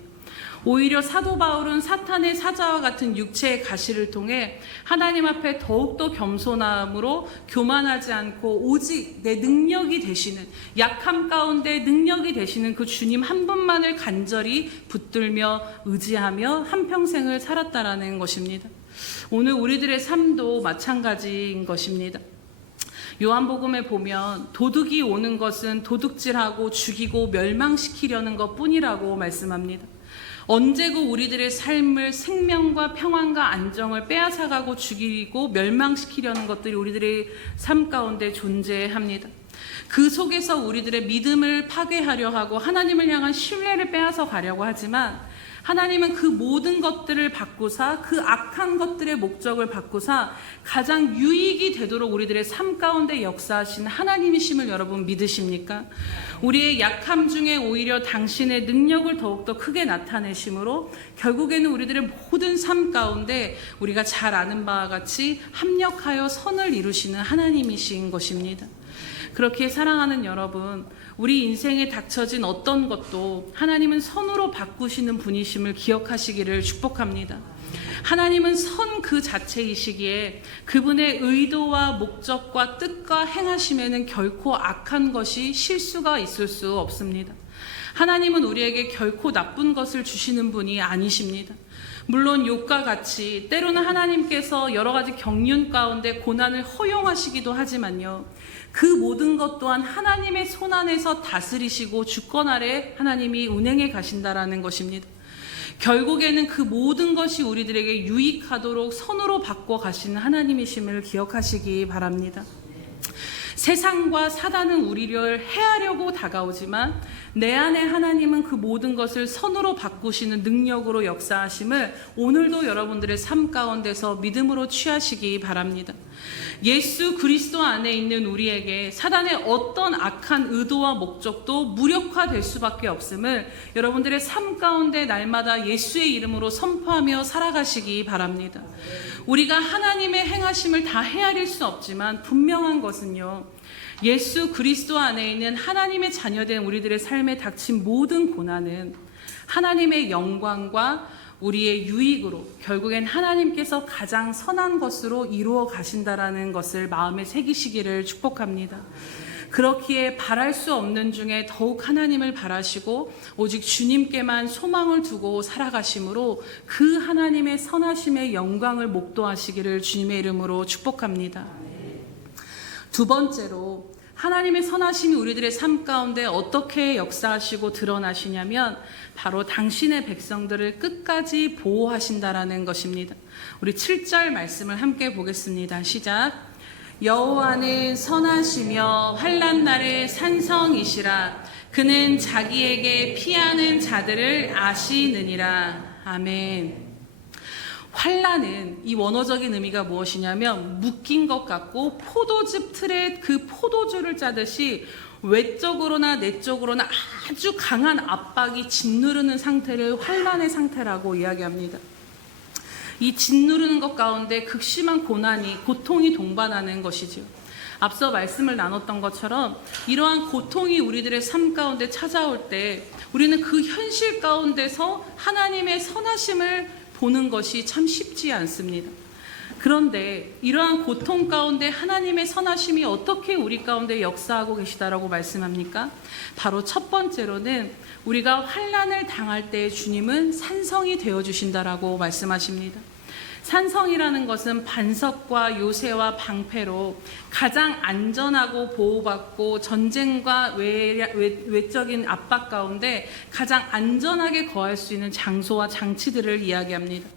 오히려 사도 바울은 사탄의 사자와 같은 육체의 가시를 통해 하나님 앞에 더욱더 겸손함으로 교만하지 않고 오직 내 능력이 되시는, 약함 가운데 능력이 되시는 그 주님 한 분만을 간절히 붙들며 의지하며 한평생을 살았다라는 것입니다. 오늘 우리들의 삶도 마찬가지인 것입니다. 요한복음에 보면 도둑이 오는 것은 도둑질하고 죽이고 멸망시키려는 것뿐이라고 말씀합니다. 언제고 우리들의 삶을 생명과 평안과 안정을 빼앗아가고 죽이고 멸망시키려는 것들이 우리들의 삶 가운데 존재합니다. 그 속에서 우리들의 믿음을 파괴하려 하고 하나님을 향한 신뢰를 빼앗아 가려고 하지만, 하나님은 그 모든 것들을 바꾸사, 그 악한 것들의 목적을 바꾸사 가장 유익이 되도록 우리들의 삶 가운데 역사하신 하나님이심을 여러분 믿으십니까? 우리의 약함 중에 오히려 당신의 능력을 더욱더 크게 나타내심으로 결국에는 우리들의 모든 삶 가운데 우리가 잘 아는 바와 같이 합력하여 선을 이루시는 하나님이신 것입니다. 그렇게 사랑하는 여러분, 우리 인생에 닥쳐진 어떤 것도 하나님은 선으로 바꾸시는 분이심을 기억하시기를 축복합니다. 하나님은 선 그 자체이시기에 그분의 의도와 목적과 뜻과 행하심에는 결코 악한 것이 실수가 있을 수 없습니다. 하나님은 우리에게 결코 나쁜 것을 주시는 분이 아니십니다. 물론 욥과 같이 때로는 하나님께서 여러 가지 경륜 가운데 고난을 허용하시기도 하지만요, 그 모든 것 또한 하나님의 손 안에서 다스리시고 주권 아래 하나님이 운행해 가신다라는 것입니다. 결국에는 그 모든 것이 우리들에게 유익하도록 선으로 바꿔 가시는 하나님이심을 기억하시기 바랍니다. 세상과 사단은 우리를 해하려고 다가오지만 내 안에 하나님은 그 모든 것을 선으로 바꾸시는 능력으로 역사하심을 오늘도 여러분들의 삶 가운데서 믿음으로 취하시기 바랍니다. 예수 그리스도 안에 있는 우리에게 사단의 어떤 악한 의도와 목적도 무력화될 수밖에 없음을 여러분들의 삶 가운데 날마다 예수의 이름으로 선포하며 살아가시기 바랍니다. 우리가 하나님의 행하심을 다 헤아릴 수 없지만 분명한 것은요, 예수 그리스도 안에 있는 하나님의 자녀된 우리들의 삶에 닥친 모든 고난은 하나님의 영광과 우리의 유익으로 결국엔 하나님께서 가장 선한 것으로 이루어 가신다라는 것을 마음에 새기시기를 축복합니다. 그렇기에 바랄 수 없는 중에 더욱 하나님을 바라시고 오직 주님께만 소망을 두고 살아가심으로 그 하나님의 선하심의 영광을 목도하시기를 주님의 이름으로 축복합니다. 두 번째로, 하나님의 선하심이 우리들의 삶 가운데 어떻게 역사하시고 드러나시냐면 바로 당신의 백성들을 끝까지 보호하신다라는 것입니다. 우리 7절 말씀을 함께 보겠습니다. 시작. 여호와는 선하시며 환난 날의 산성이시라. 그는 자기에게 피하는 자들을 아시느니라. 아멘. 환난은 이 원어적인 의미가 무엇이냐면 묶인 것 같고 포도즙 틀에 그 포도주를 짜듯이 외적으로나 내적으로나 아주 강한 압박이 짓누르는 상태를 환난의 상태라고 이야기합니다. 이 짓누르는 것 가운데 극심한 고통이 동반하는 것이지요. 앞서 말씀을 나눴던 것처럼 이러한 고통이 우리들의 삶 가운데 찾아올 때 우리는 그 현실 가운데서 하나님의 선하심을 보는 것이 참 쉽지 않습니다. 그런데 이러한 고통 가운데 하나님의 선하심이 어떻게 우리 가운데 역사하고 계시다라고 말씀합니까? 바로 첫 번째로는 우리가 환난을 당할 때 주님은 산성이 되어주신다라고 말씀하십니다. 산성이라는 것은 반석과 요새와 방패로 가장 안전하고 보호받고 전쟁과 외적인 압박 가운데 가장 안전하게 거할 수 있는 장소와 장치들을 이야기합니다.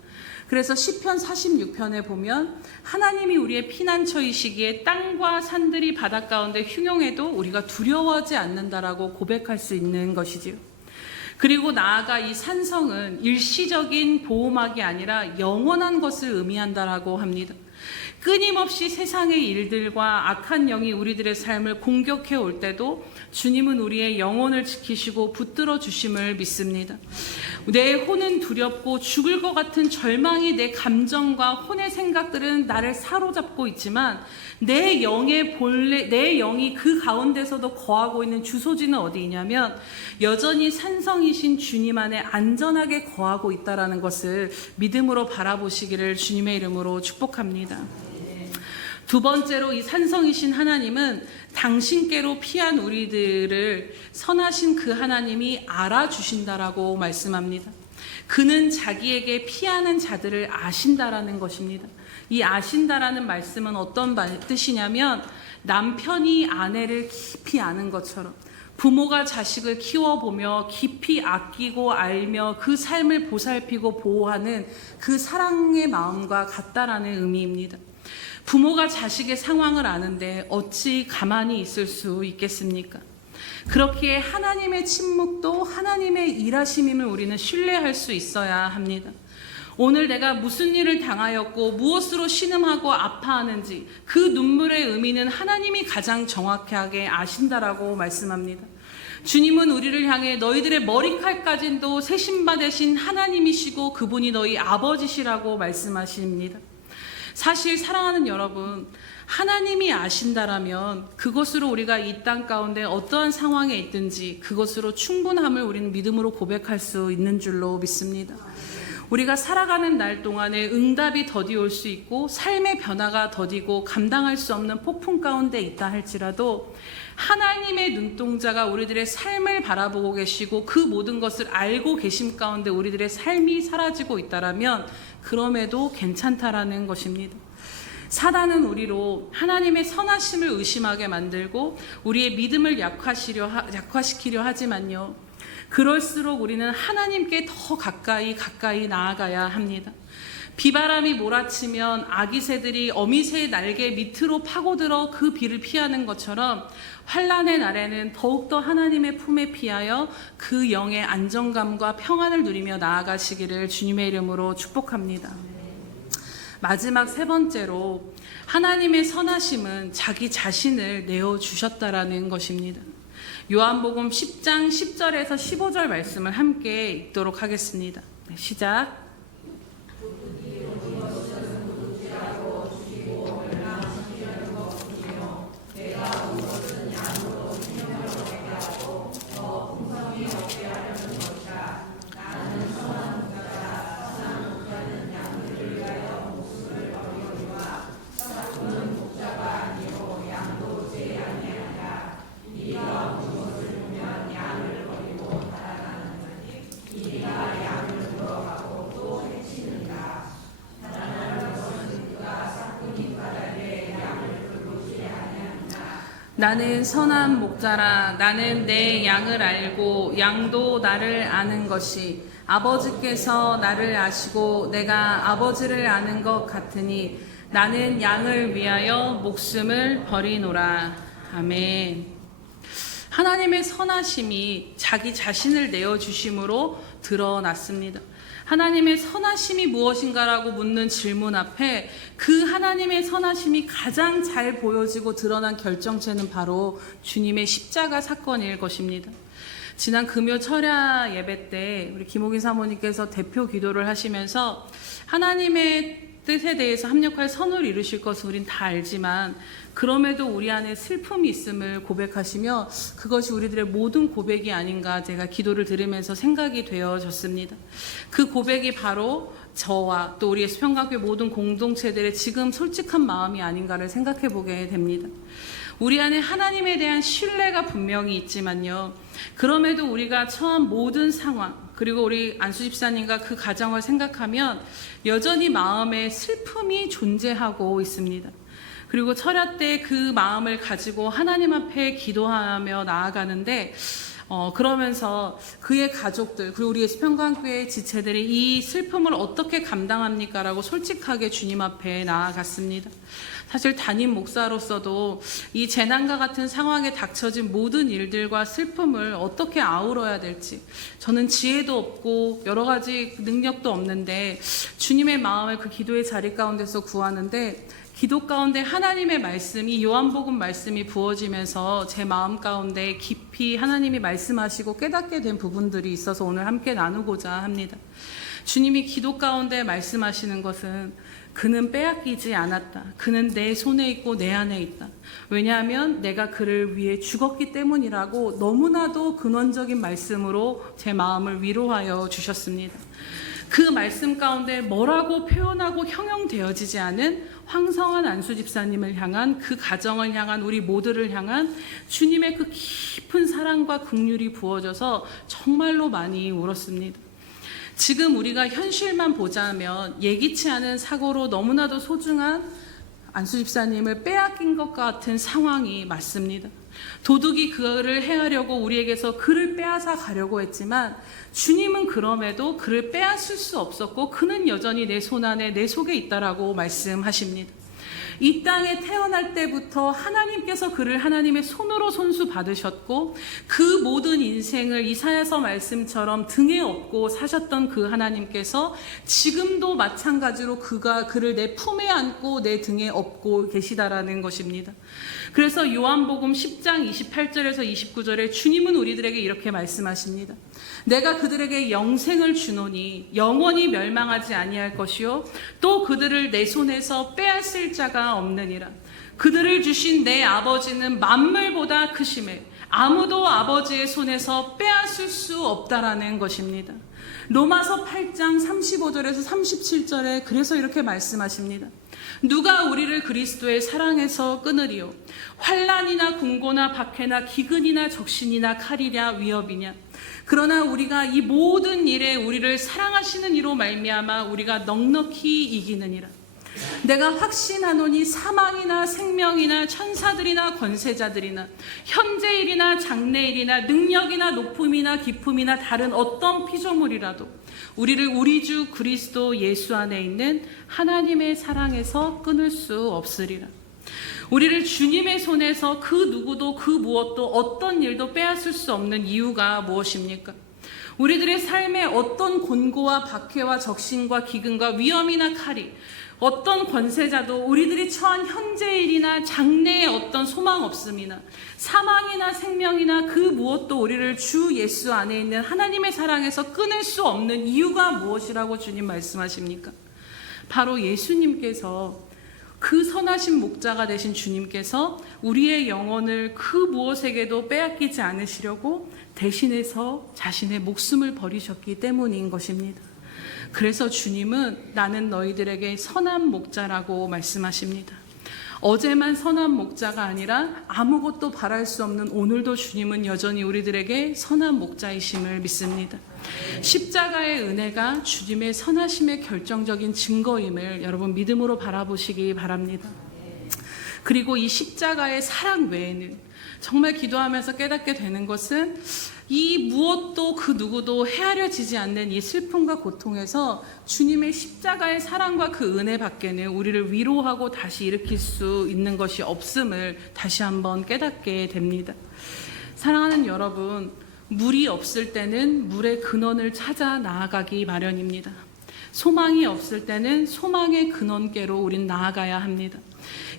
그래서 시편 46편에 보면 하나님이 우리의 피난처이시기에 땅과 산들이 바닷 가운데 흉용해도 우리가 두려워하지 않는다라고 고백할 수 있는 것이지요. 그리고 나아가 이 산성은 일시적인 보호막이 아니라 영원한 것을 의미한다라고 합니다. 끊임없이 세상의 일들과 악한 영이 우리들의 삶을 공격해 올 때도 주님은 우리의 영혼을 지키시고 붙들어 주심을 믿습니다. 내 혼은 두렵고 죽을 것 같은 절망이 내 감정과 혼의 생각들은 나를 사로잡고 있지만 내 영이 그 가운데서도 거하고 있는 주소지는 어디냐면 여전히 산성이신 주님 안에 안전하게 거하고 있다라는 것을 믿음으로 바라보시기를 주님의 이름으로 축복합니다. 두 번째로 이 산성이신 하나님은 당신께로 피한 우리들을 선하신 그 하나님이 알아주신다라고 말씀합니다. 그는 자기에게 피하는 자들을 아신다라는 것입니다. 이 아신다라는 말씀은 어떤 뜻이냐면 남편이 아내를 깊이 아는 것처럼 부모가 자식을 키워보며 깊이 아끼고 알며 그 삶을 보살피고 보호하는 그 사랑의 마음과 같다라는 의미입니다. 부모가 자식의 상황을 아는데 어찌 가만히 있을 수 있겠습니까? 그렇기에 하나님의 침묵도 하나님의 일하심임을 우리는 신뢰할 수 있어야 합니다. 오늘 내가 무슨 일을 당하였고 무엇으로 신음하고 아파하는지 그 눈물의 의미는 하나님이 가장 정확하게 아신다라고 말씀합니다. 주님은 우리를 향해 너희들의 머리칼까지도 세심받으신 하나님이시고 그분이 너희 아버지시라고 말씀하십니다. 사실 사랑하는 여러분, 하나님이 아신다라면 그것으로 우리가 이 땅 가운데 어떠한 상황에 있든지 그것으로 충분함을 우리는 믿음으로 고백할 수 있는 줄로 믿습니다. 우리가 살아가는 날 동안에 응답이 더디올 수 있고 삶의 변화가 더디고 감당할 수 없는 폭풍 가운데 있다 할지라도 하나님의 눈동자가 우리들의 삶을 바라보고 계시고 그 모든 것을 알고 계심 가운데 우리들의 삶이 사라지고 있다라면 그럼에도 괜찮다라는 것입니다. 사단은 우리로 하나님의 선하심을 의심하게 만들고 우리의 믿음을 약화시키려 하지만요. 그럴수록 우리는 하나님께 더 가까이 나아가야 합니다. 비바람이 몰아치면 아기 새들이 어미 새의 날개 밑으로 파고들어 그 비를 피하는 것처럼 환난의 날에는 더욱더 하나님의 품에 피하여 그 영의 안정감과 평안을 누리며 나아가시기를 주님의 이름으로 축복합니다. 마지막 세 번째로 하나님의 선하심은 자기 자신을 내어주셨다라는 것입니다. 요한복음 10장 10절에서 15절 말씀을 함께 읽도록 하겠습니다. 시작. 나는 선한 목자라. 나는 내 양을 알고 양도 나를 아는 것이 아버지께서 나를 아시고 내가 아버지를 아는 것 같으니 나는 양을 위하여 목숨을 버리노라. 아멘. 하나님의 선하심이 자기 자신을 내어주심으로 드러났습니다. 하나님의 선하심이 무엇인가라고 묻는 질문 앞에 그 하나님의 선하심이 가장 잘 보여지고 드러난 결정체는 바로 주님의 십자가 사건일 것입니다. 지난 금요 철야 예배 때 우리 김옥인 사모님께서 대표 기도를 하시면서 하나님의 뜻에 대해서 합력할 선을 이루실 것을 우린 다 알지만 그럼에도 우리 안에 슬픔이 있음을 고백하시며 그것이 우리들의 모든 고백이 아닌가 제가 기도를 들으면서 생각이 되어졌습니다. 그 고백이 바로 저와 또 우리 예수평강교회 모든 공동체들의 지금 솔직한 마음이 아닌가를 생각해 보게 됩니다. 우리 안에 하나님에 대한 신뢰가 분명히 있지만요. 그럼에도 우리가 처한 모든 상황, 그리고 우리 안수 집사님과 그 가정을 생각하면 여전히 마음에 슬픔이 존재하고 있습니다. 그리고 철야 때 그 마음을 가지고 하나님 앞에 기도하며 나아가는데 그러면서 그의 가족들 그리고 우리 예수평강교회 지체들이 이 슬픔을 어떻게 감당합니까? 라고 솔직하게 주님 앞에 나아갔습니다. 사실 담임 목사로서도 이 재난과 같은 상황에 닥쳐진 모든 일들과 슬픔을 어떻게 아우러야 될지 저는 지혜도 없고 여러 가지 능력도 없는데 주님의 마음을 그 기도의 자리 가운데서 구하는데 기도 가운데 하나님의 말씀이 요한복음 말씀이 부어지면서 제 마음 가운데 깊이 하나님이 말씀하시고 깨닫게 된 부분들이 있어서 오늘 함께 나누고자 합니다. 주님이 기도 가운데 말씀하시는 것은 그는 빼앗기지 않았다. 그는 내 손에 있고 내 안에 있다. 왜냐하면 내가 그를 위해 죽었기 때문이라고 너무나도 근원적인 말씀으로 제 마음을 위로하여 주셨습니다. 그 말씀 가운데 뭐라고 표현하고 형용되어지지 않은 황성한 안수 집사님을 향한 그 가정을 향한 우리 모두를 향한 주님의 그 깊은 사랑과 긍휼이 부어져서 정말로 많이 울었습니다. 지금 우리가 현실만 보자면 예기치 않은 사고로 너무나도 소중한 안수 집사님을 빼앗긴 것 같은 상황이 맞습니다. 도둑이 그를 해하려고 우리에게서 그를 빼앗아 가려고 했지만 주님은 그럼에도 그를 빼앗을 수 없었고 그는 여전히 내 손 안에 내 속에 있다라고 말씀하십니다. 이 땅에 태어날 때부터 하나님께서 그를 하나님의 손으로 손수 받으셨고 그 모든 인생을 이사야서 말씀처럼 등에 업고 사셨던 그 하나님께서 지금도 마찬가지로 그를 내 품에 안고 내 등에 업고 계시다라는 것입니다. 그래서 요한복음 10장 28절에서 29절에 주님은 우리들에게 이렇게 말씀하십니다. 내가 그들에게 영생을 주노니 영원히 멸망하지 아니할 것이요 또 그들을 내 손에서 빼앗을 자가 없느니라. 그들을 주신 내 아버지는 만물보다 크심에 아무도 아버지의 손에서 빼앗을 수 없다라는 것입니다. 로마서 8장 35절에서 37절에 그래서 이렇게 말씀하십니다. 누가 우리를 그리스도의 사랑에서 끊으리요? 환난이나 궁고나 박해나 기근이나 적신이나 칼이냐 위협이냐? 그러나 우리가 이 모든 일에 우리를 사랑하시는 이로 말미암아 우리가 넉넉히 이기느니라. 내가 확신하노니 사망이나 생명이나 천사들이나 권세자들이나 현재일이나 장래일이나 능력이나 높음이나 깊음이나 다른 어떤 피조물이라도 우리를 우리 주 그리스도 예수 안에 있는 하나님의 사랑에서 끊을 수 없으리라. 우리를 주님의 손에서 그 누구도 그 무엇도 어떤 일도 빼앗을 수 없는 이유가 무엇입니까? 우리들의 삶에 어떤 곤고와 박해와 적신과 기근과 위험이나 칼이 어떤 권세자도 우리들이 처한 현재의 일이나 장래의 어떤 소망 없음이나 사망이나 생명이나 그 무엇도 우리를 주 예수 안에 있는 하나님의 사랑에서 끊을 수 없는 이유가 무엇이라고 주님 말씀하십니까? 바로 예수님께서 그 선하신 목자가 되신 주님께서 우리의 영혼을 그 무엇에게도 빼앗기지 않으시려고 대신해서 자신의 목숨을 버리셨기 때문인 것입니다. 그래서 주님은 나는 너희들에게 선한 목자라고 말씀하십니다. 어제만 선한 목자가 아니라 아무것도 바랄 수 없는 오늘도 주님은 여전히 우리들에게 선한 목자이심을 믿습니다. 십자가의 은혜가 주님의 선하심의 결정적인 증거임을 여러분 믿음으로 바라보시기 바랍니다. 그리고 이 십자가의 사랑 외에는 정말 기도하면서 깨닫게 되는 것은 이 무엇도 그 누구도 헤아려지지 않는 이 슬픔과 고통에서 주님의 십자가의 사랑과 그 은혜 밖에는 우리를 위로하고 다시 일으킬 수 있는 것이 없음을 다시 한번 깨닫게 됩니다. 사랑하는 여러분, 물이 없을 때는 물의 근원을 찾아 나아가기 마련입니다. 소망이 없을 때는 소망의 근원께로 우린 나아가야 합니다.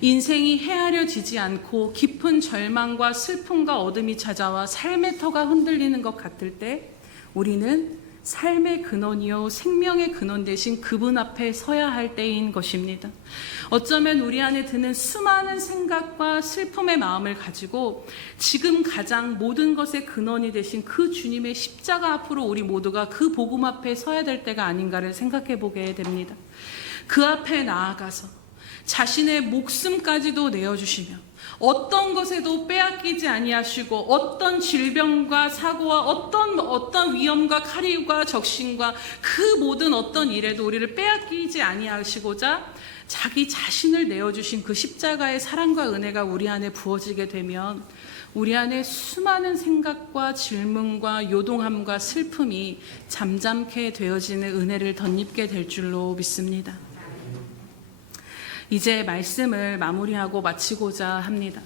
인생이 헤아려지지 않고 깊은 절망과 슬픔과 어둠이 찾아와 삶의 터가 흔들리는 것 같을 때 우리는 삶의 근원이요 생명의 근원 대신 그분 앞에 서야 할 때인 것입니다. 어쩌면 우리 안에 드는 수많은 생각과 슬픔의 마음을 가지고 지금 가장 모든 것의 근원이 되신 그 주님의 십자가 앞으로 우리 모두가 그 복음 앞에 서야 될 때가 아닌가를 생각해 보게 됩니다. 그 앞에 나아가서 자신의 목숨까지도 내어주시며 어떤 것에도 빼앗기지 아니하시고 어떤 질병과 사고와 어떤 위험과 칼이와 적신과 그 모든 어떤 일에도 우리를 빼앗기지 아니하시고자 자기 자신을 내어주신 그 십자가의 사랑과 은혜가 우리 안에 부어지게 되면 우리 안에 수많은 생각과 질문과 요동함과 슬픔이 잠잠케 되어지는 은혜를 덧입게 될 줄로 믿습니다. 이제 말씀을 마무리하고 마치고자 합니다.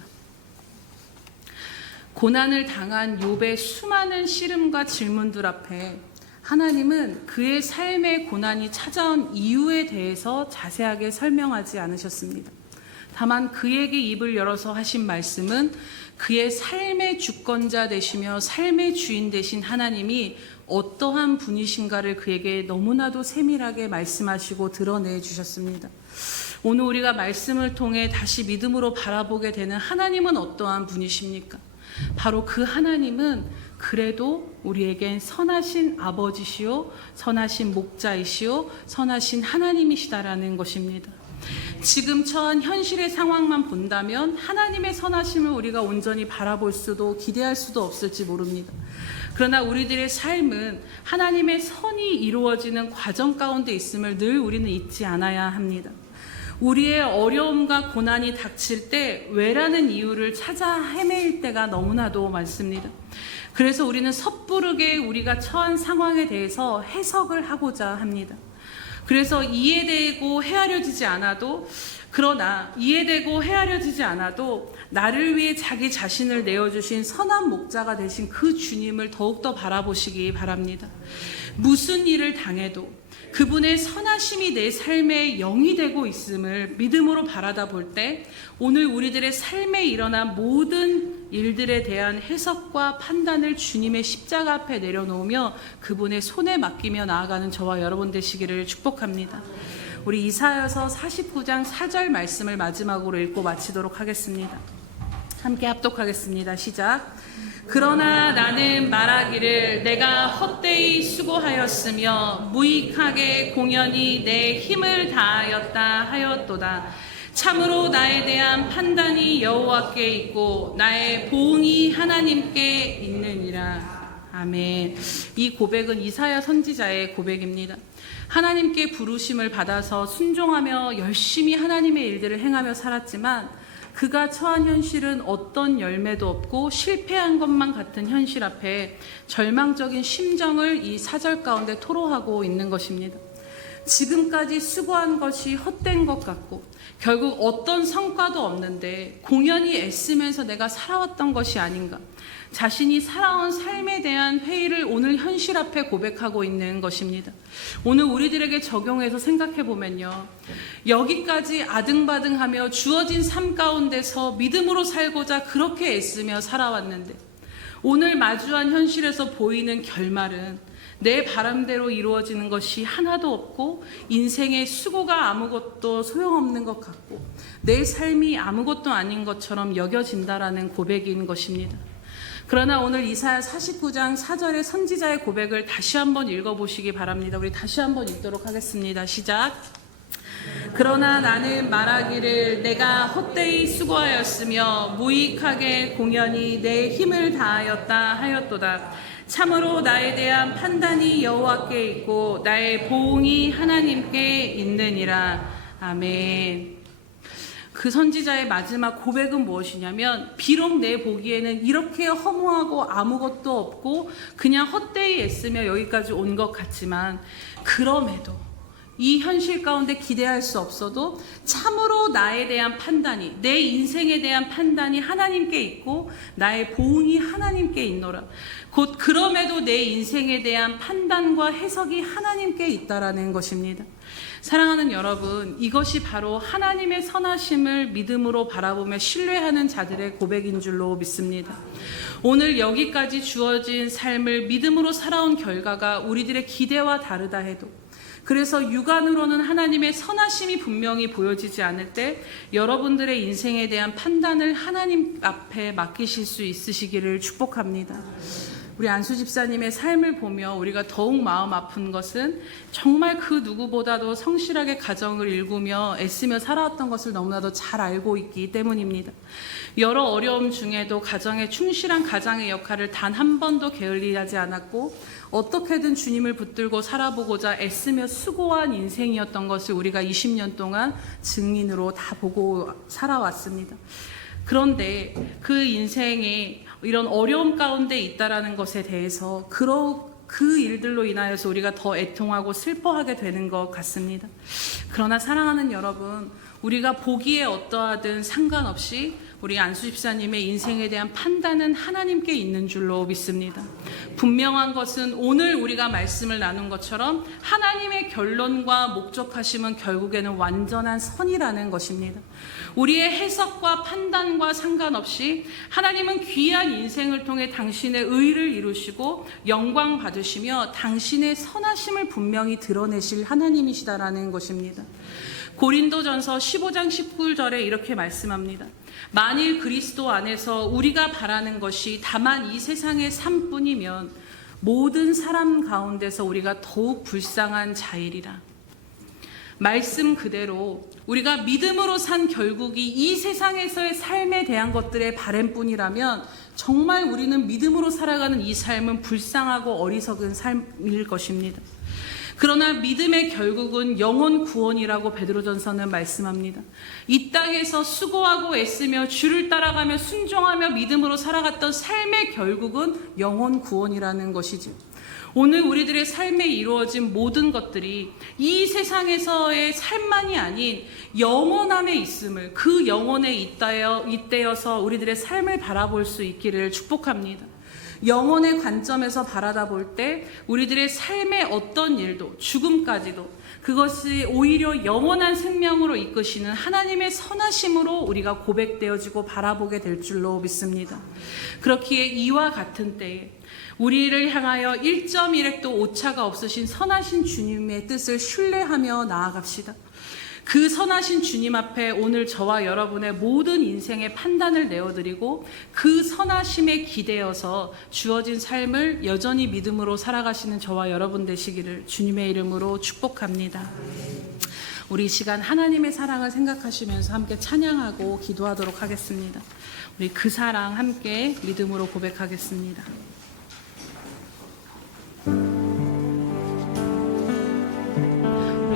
고난을 당한 욥의 수많은 씨름과 질문들 앞에 하나님은 그의 삶의 고난이 찾아온 이유에 대해서 자세하게 설명하지 않으셨습니다. 다만 그에게 입을 열어서 하신 말씀은 그의 삶의 주권자 되시며 삶의 주인 되신 하나님이 어떠한 분이신가를 그에게 너무나도 세밀하게 말씀하시고 드러내 주셨습니다. 오늘 우리가 말씀을 통해 다시 믿음으로 바라보게 되는 하나님은 어떠한 분이십니까? 바로 그 하나님은 그래도 우리에겐 선하신 아버지시오, 선하신 목자이시오, 선하신 하나님이시다라는 것입니다. 지금 처한 현실의 상황만 본다면 하나님의 선하심을 우리가 온전히 바라볼 수도 기대할 수도 없을지 모릅니다. 그러나 우리들의 삶은 하나님의 선이 이루어지는 과정 가운데 있음을 늘 우리는 잊지 않아야 합니다. 우리의 어려움과 고난이 닥칠 때 왜라는 이유를 찾아 헤매일 때가 너무나도 많습니다. 그래서 우리는 섣부르게 우리가 처한 상황에 대해서 해석을 하고자 합니다. 그래서 이해되고 헤아려지지 않아도 나를 위해 자기 자신을 내어주신 선한 목자가 되신 그 주님을 더욱더 바라보시기 바랍니다. 무슨 일을 당해도 그분의 선하심이 내 삶의 영이 되고 있음을 믿음으로 바라다 볼 때 오늘 우리들의 삶에 일어난 모든 일들에 대한 해석과 판단을 주님의 십자가 앞에 내려놓으며 그분의 손에 맡기며 나아가는 저와 여러분 되시기를 축복합니다. 우리 이사야서 49장 4절 말씀을 마지막으로 읽고 마치도록 하겠습니다. 함께 합독하겠습니다. 시작. 그러나 나는 말하기를 내가 헛되이 수고하였으며 무익하게 공연히 내 힘을 다하였다 하였도다. 참으로 나에 대한 판단이 여호와께 있고 나의 보응이 하나님께 있느니라. 아멘. 이 고백은 이사야 선지자의 고백입니다. 하나님께 부르심을 받아서 순종하며 열심히 하나님의 일들을 행하며 살았지만 그가 처한 현실은 어떤 열매도 없고 실패한 것만 같은 현실 앞에 절망적인 심정을 이 사절 가운데 토로하고 있는 것입니다. 지금까지 수고한 것이 헛된 것 같고 결국 어떤 성과도 없는데 공연히 애쓰면서 내가 살아왔던 것이 아닌가. 자신이 살아온 삶에 대한 회의를 오늘 현실 앞에 고백하고 있는 것입니다. 오늘 우리들에게 적용해서 생각해 보면요. 여기까지 아등바등하며 주어진 삶 가운데서 믿음으로 살고자 그렇게 애쓰며 살아왔는데 오늘 마주한 현실에서 보이는 결말은 내 바람대로 이루어지는 것이 하나도 없고 인생의 수고가 아무것도 소용없는 것 같고 내 삶이 아무것도 아닌 것처럼 여겨진다라는 고백인 것입니다. 그러나 오늘 이사야 49장 4절의 선지자의 고백을 다시 한번 읽어보시기 바랍니다. 우리 다시 한번 읽도록 하겠습니다. 시작. 그러나 나는 말하기를 내가 헛되이 수고하였으며 무익하게 공연히 내 힘을 다하였다 하였도다. 참으로 나에 대한 판단이 여호와께 있고 나의 보응이 하나님께 있느니라. 아멘. 그 선지자의 마지막 고백은 무엇이냐면 비록 내 보기에는 이렇게 허무하고 아무것도 없고 그냥 헛되이 애쓰며 여기까지 온 것 같지만 그럼에도 이 현실 가운데 기대할 수 없어도 참으로 나에 대한 판단이, 내 인생에 대한 판단이 하나님께 있고 나의 보응이 하나님께 있노라. 곧 그럼에도 내 인생에 대한 판단과 해석이 하나님께 있다라는 것입니다. 사랑하는 여러분, 이것이 바로 하나님의 선하심을 믿음으로 바라보며 신뢰하는 자들의 고백인 줄로 믿습니다. 오늘 여기까지 주어진 삶을 믿음으로 살아온 결과가 우리들의 기대와 다르다 해도, 그래서 육안으로는 하나님의 선하심이 분명히 보여지지 않을 때 여러분들의 인생에 대한 판단을 하나님 앞에 맡기실 수 있으시기를 축복합니다. 우리 안수 집사님의 삶을 보며 우리가 더욱 마음 아픈 것은 정말 그 누구보다도 성실하게 가정을 일구며 애쓰며 살아왔던 것을 너무나도 잘 알고 있기 때문입니다. 여러 어려움 중에도 가정에 충실한 가장의 역할을 단 한 번도 게을리하지 않았고 어떻게든 주님을 붙들고 살아보고자 애쓰며 수고한 인생이었던 것을 우리가 20년 동안 증인으로 다 보고 살아왔습니다. 그런데 그 인생에 이런 어려움 가운데 있다라는 것에 대해서 그 일들로 인하여서 우리가 더 애통하고 슬퍼하게 되는 것 같습니다. 그러나 사랑하는 여러분, 우리가 보기에 어떠하든 상관없이 우리 안수 집사님의 인생에 대한 판단은 하나님께 있는 줄로 믿습니다. 분명한 것은 오늘 우리가 말씀을 나눈 것처럼 하나님의 결론과 목적하심은 결국에는 완전한 선이라는 것입니다. 우리의 해석과 판단과 상관없이 하나님은 귀한 인생을 통해 당신의 의를 이루시고 영광 받으시며 당신의 선하심을 분명히 드러내실 하나님이시다라는 것입니다. 고린도전서 15장 19절에 이렇게 말씀합니다. 만일 그리스도 안에서 우리가 바라는 것이 다만 이 세상의 삶뿐이면 모든 사람 가운데서 우리가 더욱 불쌍한 자이리라. 말씀 그대로 우리가 믿음으로 산 결국이 이 세상에서의 삶에 대한 것들의 바램뿐이라면 정말 우리는 믿음으로 살아가는 이 삶은 불쌍하고 어리석은 삶일 것입니다. 그러나 믿음의 결국은 영혼 구원이라고 베드로전서는 말씀합니다. 이 땅에서 수고하고 애쓰며 주를 따라가며 순종하며 믿음으로 살아갔던 삶의 결국은 영혼 구원이라는 것이죠. 오늘 우리들의 삶에 이루어진 모든 것들이 이 세상에서의 삶만이 아닌 영원함에 있음을, 그 영혼에 잇대어서 우리들의 삶을 바라볼 수 있기를 축복합니다. 영혼의 관점에서 바라다 볼 때 우리들의 삶의 어떤 일도, 죽음까지도 그것이 오히려 영원한 생명으로 이끄시는 하나님의 선하심으로 우리가 고백되어지고 바라보게 될 줄로 믿습니다. 그렇기에 이와 같은 때에 우리를 향하여 1.1핵도 오차가 없으신 선하신 주님의 뜻을 신뢰하며 나아갑시다. 그 선하신 주님 앞에 오늘 저와 여러분의 모든 인생의 판단을 내어드리고 그 선하심에 기대어서 주어진 삶을 여전히 믿음으로 살아가시는 저와 여러분 되시기를 주님의 이름으로 축복합니다. 우리 이 시간 하나님의 사랑을 생각하시면서 함께 찬양하고 기도하도록 하겠습니다. 우리 그 사랑 함께 믿음으로 고백하겠습니다.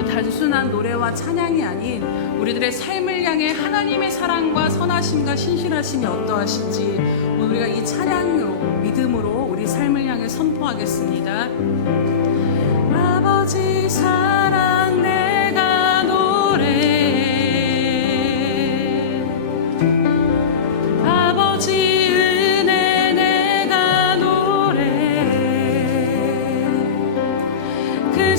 단순한 노래와 찬양이 아닌 우리들의 삶을 향해 하나님의 사랑과 선하심과 신실하심이 어떠하신지 우리가 이 찬양으로 믿음으로 우리 삶을 향해 선포하겠습니다. 아버지 사랑 내가 노래해, 아버지 은혜 내가 노래해, 그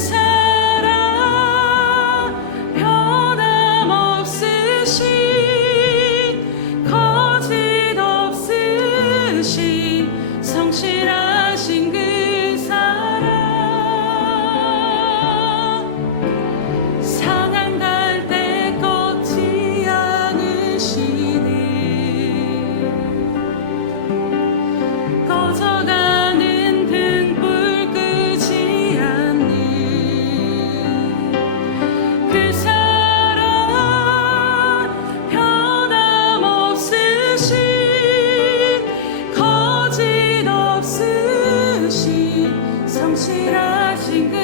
성실하신 그 사랑, 상한 갈 때 꺾지 않으시는, 꺼져가는 등불 끄지 않는 그 사랑, 변함없으신 성실하신 그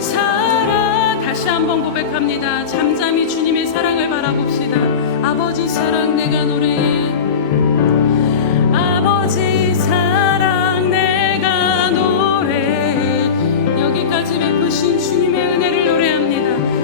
사랑. 다시 한번 고백합니다. 잠잠히 주님의 사랑을 바라봅시다. 아버지 사랑 내가 노래해, 아버지 사랑 내가 노래해. 여기까지 베푸신 주님의 은혜를 노래합니다.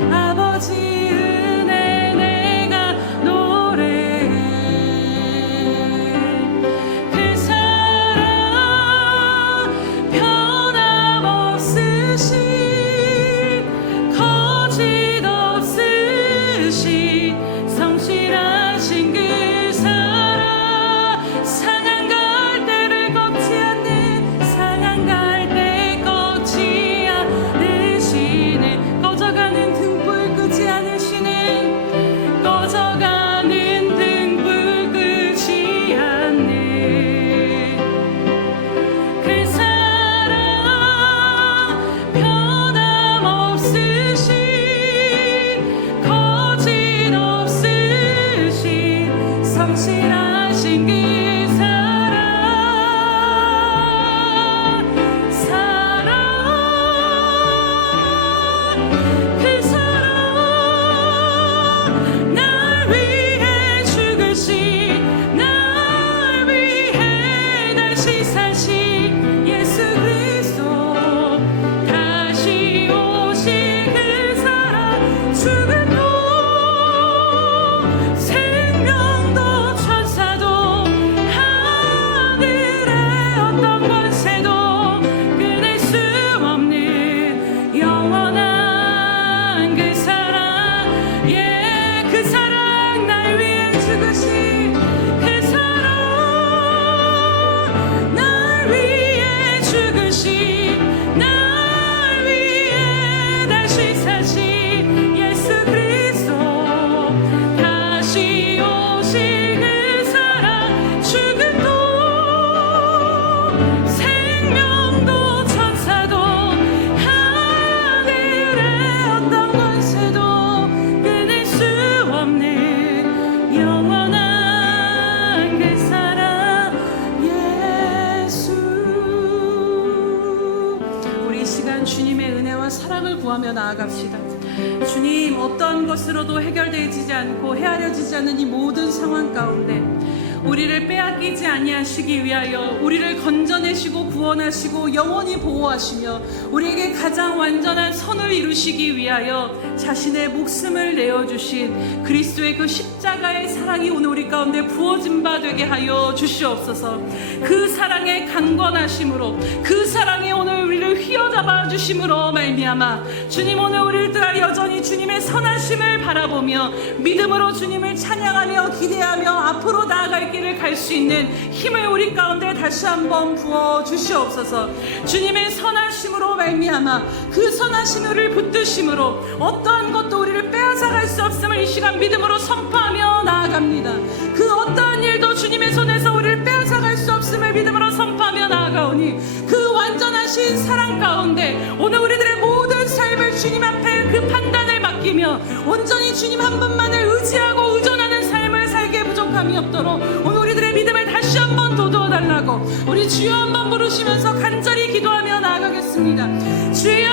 성실하신 그 구하며 나아갑시다. 주님, 어떠한 것으로도 해결되지 않고 헤아려지지 않는 이 모든 상황 가운데 우리를 빼앗기지 아니하시기 위하여 우리를 건져내시고 구원하시고 영원히 보호하시며 우리에게 가장 완전한 선을 이루시기 위하여 자신의 목숨을 내어주신 그리스도의 그 십자가의 사랑이 오늘 우리 가운데 부어진 바 되게 하여 주시옵소서. 그 사랑의 강권하심으로, 그 사랑이 오늘 우리를 휘어잡아 주심으로 말미암아 주님, 오늘 우리를 따라 여전히 주님의 선하심을 바라보며 믿음으로 주님을 찬양하며 기대하며 앞으로 나아갈 길을 갈 수 있는 힘을 우리 가운데 다시 한번 부어 주시옵소서. 주님의 선하심으로 말미암아 그 선하심을 붙드심으로 어떠한 것도 우리를 빼앗아갈 수 없음을 이 시간 믿음으로 선포하며 나아갑니다. 그 어떠한 일도 주님의 손에서 우리를 빼앗아갈 수 없음을 믿음으로 선포하며 나아가오니 그 완전하신 사랑 가운데 오늘 우리들의 모든 삶을 주님 앞에 그 판단을 맡기며 온전히 주님 한 분만을 의지하고 의존하는 삶을 살게 부족함이 없도록 오늘 우리들의 믿음을 다시 한번 돋워달라고 우리 주여 한번 부르시면서 간절히 기도하며 나아가겠습니다. 주여,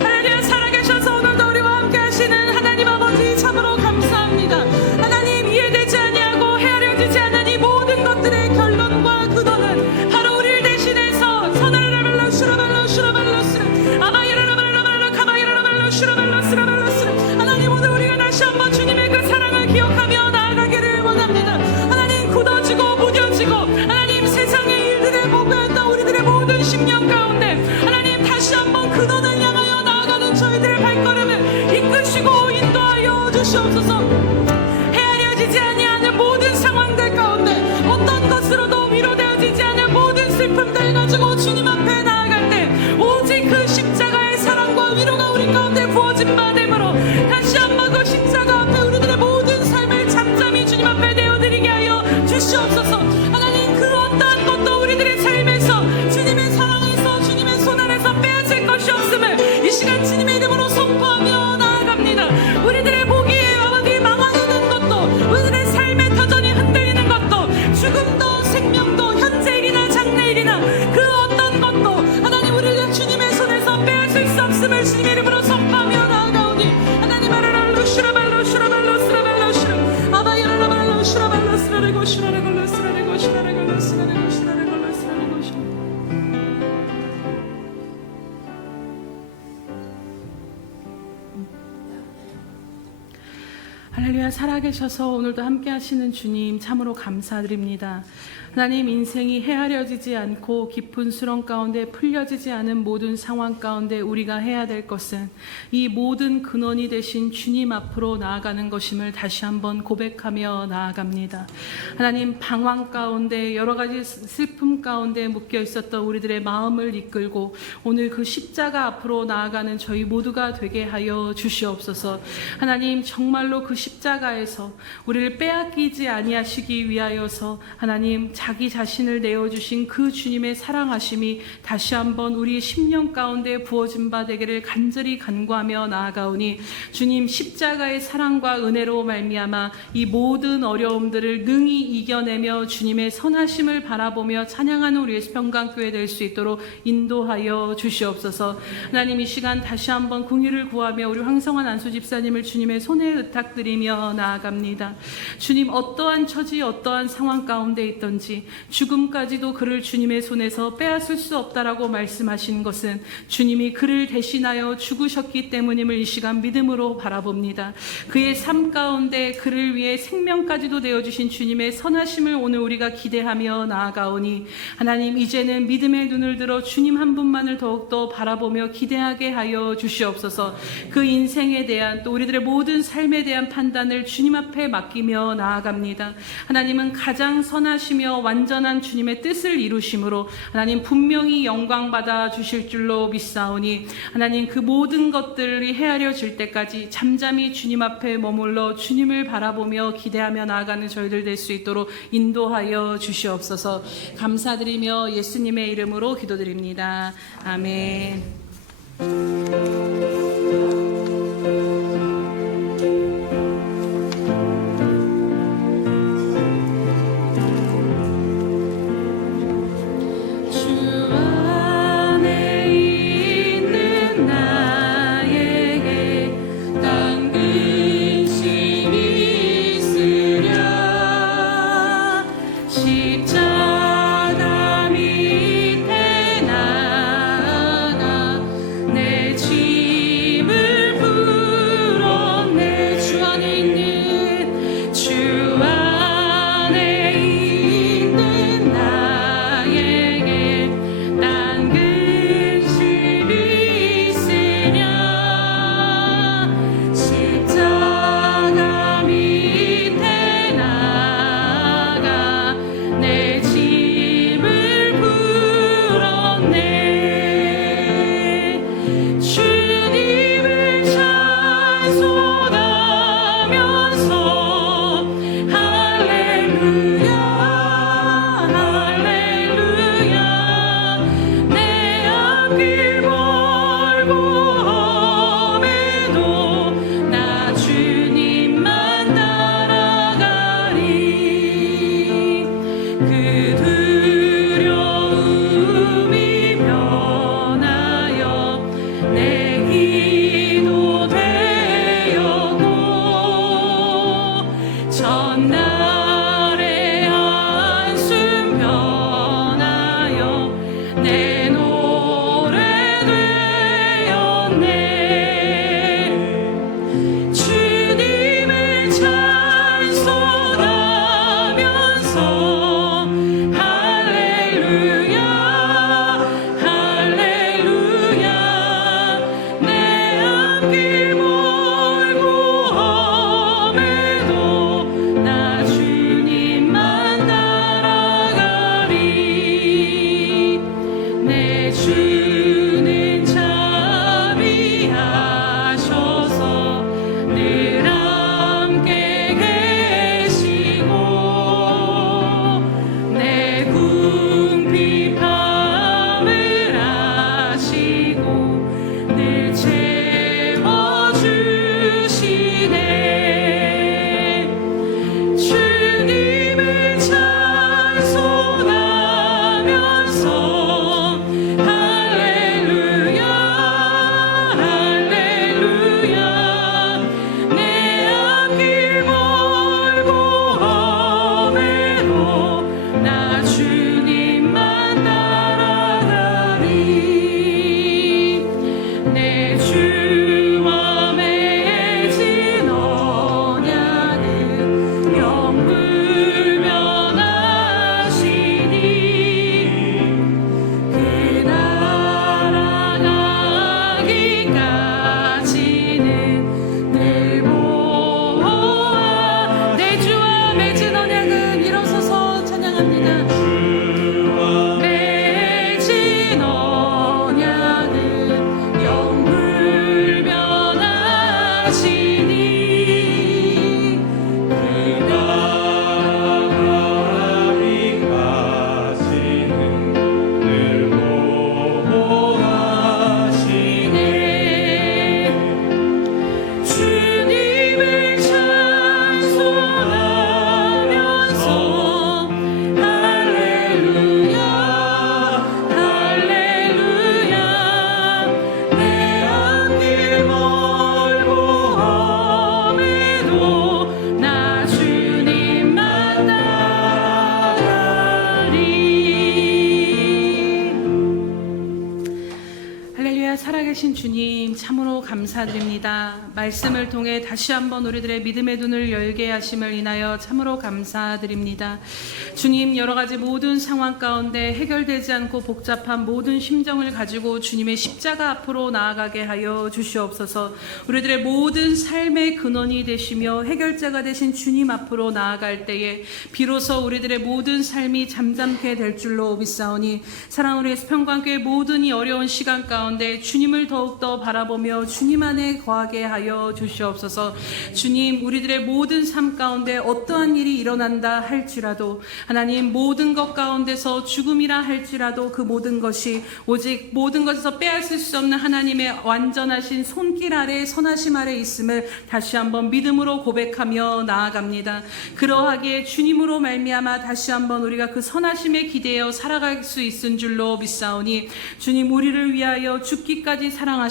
할렐루야. 살아계셔서 오늘도 우리와 함께 하시는 하나님 아버지 참으로 감사합니다. 하나님, 이해되지 아니하고 헤아려지지 않은 이 모든 것들의 결론과 근원은 바로 우리를 대신해서 선하라발라 슈라발라 슈라발라스라 아바이라라발라발라 카바이라라발라 슈라발라스라발라스라 하나님, 오늘 우리가 다시 한번 주님의 그 사랑을 기억하며 나아가기를 원합니다. 하나님, 굳어지고 무뎌지고 하나님 세상의 일들을 보고 했던 우리들의 모든 심령 가운데 하나님 다시 한번 근원을 향하여 나아가는 저희들의 발걸음을 이끄시고 인도하여 주시옵소서. 헤아려지지 아니하는 모든 상황들 가운데 어떤 것으로도 위로되어지지 않은 모든 슬픔들 가지고 주님 앞에 나아갈 때 오직 그 십자가의 사랑과 위로가 우리 가운데 부어진 바 되므로 다시 한번 그 십자가 앞에 우리들의 모든 삶을 잠잠히 주님 앞에 내어드리게 하여 주시옵소서. 하나님, 그 어떠한 것도 우리들의 삶에서 주님의 사랑에서 주님의 손 안에서 빼앗을 것이 없음을 이 시간 주님의 이름으로 선포하며 나아갑니다. 우리들의 복이 어디 망하게 된 것도 우리들의 삶의 터전이 흔들리는 것도 죽음도 생명도 현재일이나 장래일이나 그 어떤 것도 하나님 우리를 주님의 손에서 빼앗을 수 없음을 주님의 이름으로 선포하며 나아가오니 하나님 아라랄로 슈라발로 슈라발로 스라발로 슈라 아바이라라발로 슈라발로 스라레고 슈라레골로 스라레고 슈라레골로 스라레고 슈라레골로 스라레고 슈라. 할렐루야. 살아계셔서 오늘도 함께 하시는 주님 참으로 감사드립니다. 하나님, 인생이 헤아려지지 않고 깊은 수렁 가운데 풀려지지 않은 모든 상황 가운데 우리가 해야 될 것은 이 모든 근원이 되신 주님 앞으로 나아가는 것임을 다시 한번 고백하며 나아갑니다. 하나님, 방황 가운데 여러 가지 슬픔 가운데 묶여 있었던 우리들의 마음을 이끌고 오늘 그 십자가 앞으로 나아가는 저희 모두가 되게 하여 주시옵소서. 하나님, 정말로 그 십자가 십자가에서 우리를 빼앗기지 아니하시기 위하여서 하나님 자기 자신을 내어주신 그 주님의 사랑하심이 다시 한번 우리 심령 가운데 부어진 바 되기를 간절히 간구하며 나아가오니 주님 십자가의 사랑과 은혜로 말미암아 이 모든 어려움들을 능히 이겨내며 주님의 선하심을 바라보며 찬양하는 우리의 평강교회 될 수 있도록 인도하여 주시옵소서. 하나님 이 시간 다시 한번 긍휼을 구하며 우리 황성환 안수 집사님을 주님의 손에 의탁드리며 나아갑니다. 주님 어떠한 처지 어떠한 상황 가운데 있던지 죽음까지도 그를 주님의 손에서 빼앗을 수 없다라고 말씀하신 것은 주님이 그를 대신하여 죽으셨기 때문임을 이 시간 믿음으로 바라봅니다. 그의 삶 가운데 그를 위해 생명까지도 내어주신 주님의 선하심을 오늘 우리가 기대하며 나아가오니 하나님 이제는 믿음의 눈을 들어 주님 한 분만을 더욱더 바라보며 기대하게 하여 주시옵소서. 그 인생에 대한 또 우리들의 모든 삶에 대한 판단을 주님 앞에 맡기며 나아갑니다. 하나님은 가장 선하시며 완전한 주님의 뜻을 이루심으로 하나님 분명히 영광 받아 주실 줄로 믿사오니 하나님 그 모든 것들이 헤아려질 때까지 잠잠히 주님 앞에 머물러 주님을 바라보며 기대하며 나아가는 저희들 될 수 있도록 인도하여 주시옵소서. 감사드리며 예수님의 이름으로 기도드립니다. 아멘. 주님 참으로 감사드립니다. 말씀을 통해 다시 한번 우리들의 믿음의 눈을 열게 하심을 인하여 참으로 감사드립니다. 주님, 여러 가지 모든 상황 가운데 해결되지 않고 복잡한 모든 심정을 가지고 주님의 십자가 앞으로 나아가게 하여 주시옵소서. 우리들의 모든 삶의 근원이 되시며 해결자가 되신 주님 앞으로 나아갈 때에 비로소 우리들의 모든 삶이 잠잠게 될 줄로 믿사오니, 사랑하는 우리 평강교회 모든 이 어려운 시간 가운데 주님을 더욱더 바라보며 주님 안에 거하게 하여 주시옵소서. 주님, 우리들의 모든 삶 가운데 어떠한 일이 일어난다 할지라도, 하나님, 모든 것 가운데서 죽음이라 할지라도 그 모든 것이 오직 모든 것에서 빼앗을 수 없는 하나님의 완전하신 손길 아래 선하심 아래 있음을 다시 한번 믿음으로 고백하며 나아갑니다. 그러하기에 주님으로 말미암아 다시 한번 우리가 그 선하심에 기대어 살아갈 수 있은 줄로 믿사오니, 주님, 우리를 위하여 죽기까지 사랑하시며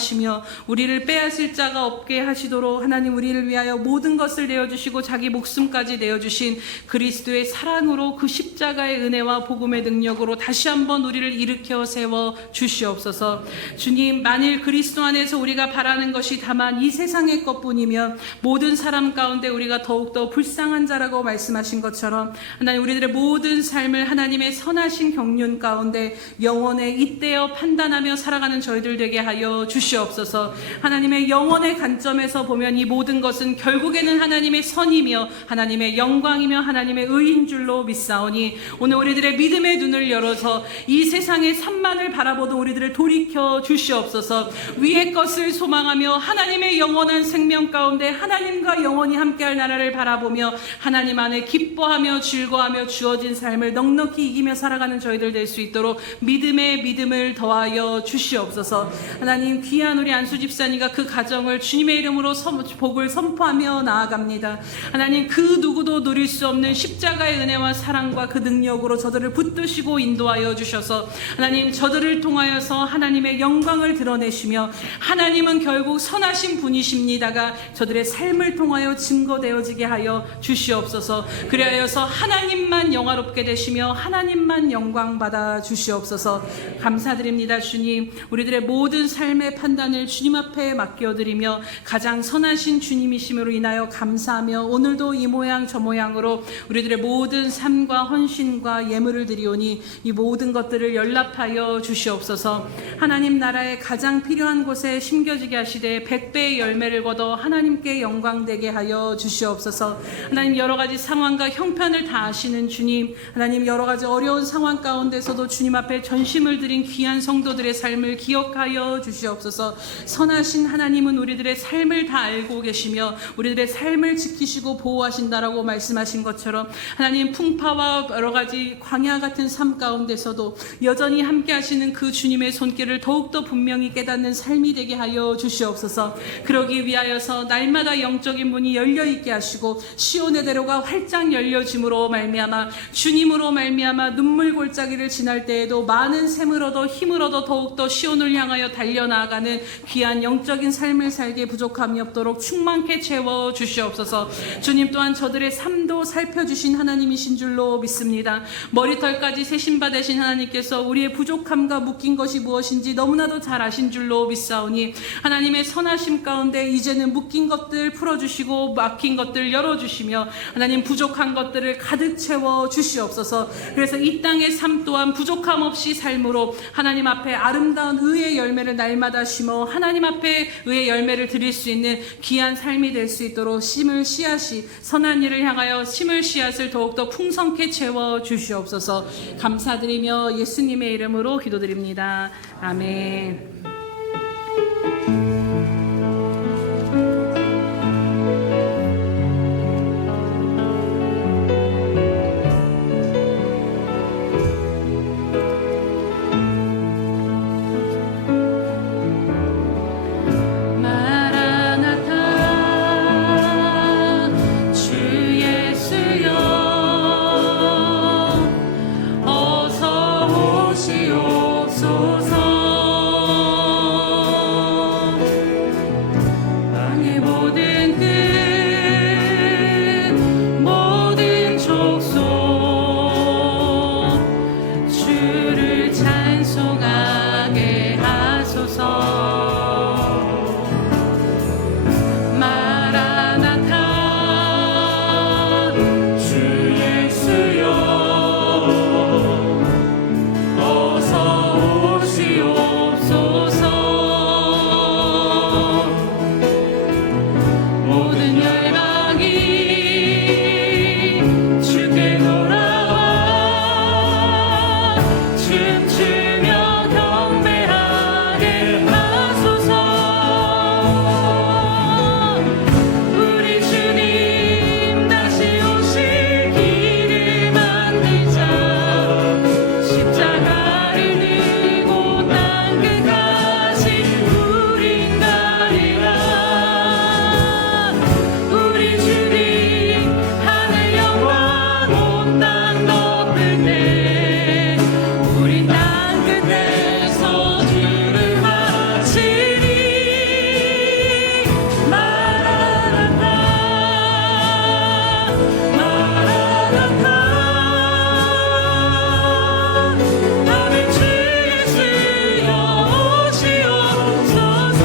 우리를 빼앗을 자가 없게 하시도록 하나님, 우리를 위하여 모든 것을 내어주시고 자기 목숨까지 내어주신 그리스도의 사랑으로 그 십자가의 은혜와 복음의 능력으로 다시 한번 우리를 일으켜 세워 주시옵소서. 주님, 만일 그리스도 안에서 우리가 바라는 것이 다만 이 세상의 것뿐이면 모든 사람 가운데 우리가 더욱더 불쌍한 자라고 말씀하신 것처럼, 하나님, 우리들의 모든 삶을 하나님의 선하신 경륜 가운데 영원에 잇대어 판단하며 살아가는 저희들 되게 하여 주시옵소서. 하나님의 영원의 관점에서 보면 이 모든 것은 결국에는 하나님의 선이며 하나님의 영광이며 하나님의 의인 줄로 믿사오니, 오늘 우리들의 믿음의 눈을 열어서 이 세상의 산만을 바라보던 우리들을 돌이켜 주시옵소서. 위의 것을 소망하며 하나님의 영원한 생명 가운데 하나님과 영원히 함께할 나라를 바라보며 하나님 안에 기뻐하며 즐거워하며 주어진 삶을 넉넉히 이기며 살아가는 저희들 될 수 있도록 믿음의 믿음을 더하여 주시옵소서. 하나님, 귀한 우리 안수 집사님과 그 가정을 주님의 이름으로 복을 선포하며 나아갑니다. 하나님, 그 누구도 누릴 수 없는 십자가의 은혜와 사랑과 그 능력으로 저들을 붙드시고 인도하여 주셔서 하나님, 저들을 통하여서 하나님의 영광을 드러내시며, 하나님은 결국 선하신 분이십니다가 저들의 삶을 통하여 증거되어지게 하여 주시옵소서. 그리하여서 하나님만 영화롭게 되시며 하나님만 영광 받아 주시옵소서. 감사드립니다. 주님, 우리들의 모든 삶의 판단을 주님 앞에 맡겨드리며 가장 선하신 주님이심으로 인하여 감사하며, 오늘도 이 모양 저 모양으로 우리들의 모든 삶과 헌신과 예물을 드리오니 이 모든 것들을 연락하여 주시옵소서. 하나님 나라의 가장 필요한 곳에 심겨지게 하시되 100배의 열매를 거둬 하나님께 영광되게 하여 주시옵소서. 하나님, 여러 가지 상황과 형편을 다 아시는 주님, 하나님, 여러 가지 어려운 상황 가운데서도 주님 앞에 전심을 드린 귀한 성도들의 삶을 기억하여 주시옵소서. 선하신 하나님은 우리들의 삶을 다 알고 계시며 우리들의 삶을 지키시고 보호하신다라고 말씀하신 것처럼, 하나님, 풍파와 여러 가지 광야 같은 삶 가운데서도 여전히 함께 하시는 그 주님의 손길을 더욱더 분명히 깨닫는 삶이 되게 하여 주시옵소서. 그러기 위하여서 날마다 영적인 문이 열려있게 하시고 시온의 대로가 활짝 열려짐으로 말미암아 주님으로 말미암아 눈물 골짜기를 지날 때에도 많은 샘을 얻어 힘을 얻어 더욱더 시온을 향하여 달려나가는 귀한 영적인 삶을 살게 부족함이 없도록 충만케 채워 주시옵소서. 주님 또한 저들의 삶도 살펴주신 하나님이신 줄로 믿습니다. 머리털까지 세신받으신 하나님께서 우리의 부족함과 묶인 것이 무엇인지 너무나도 잘 아신 줄로 믿사오니, 하나님의 선하심 가운데 이제는 묶인 것들 풀어주시고 막힌 것들 열어주시며 하나님, 부족한 것들을 가득 채워 주시옵소서. 그래서 이 땅의 삶 또한 부족함 없이 삶으로 하나님 앞에 아름다운 의의 열매를 날마다 심어 하나님 앞에 의의 열매를 드릴 수 있는 귀한 삶이 될 수 있도록 심을 씨앗이 선한 일을 향하여 심을 씨앗을 더욱더 풍성케 채워 주시옵소서. 감사드리며 예수님의 이름으로 기도드립니다. 아멘. 어서 오시옵소서. 온 땅 덮을 때 우리 땅 끝에서 주를 마치리. 마라나타 마라나타 아멘. 주 예수여 오시옵소서.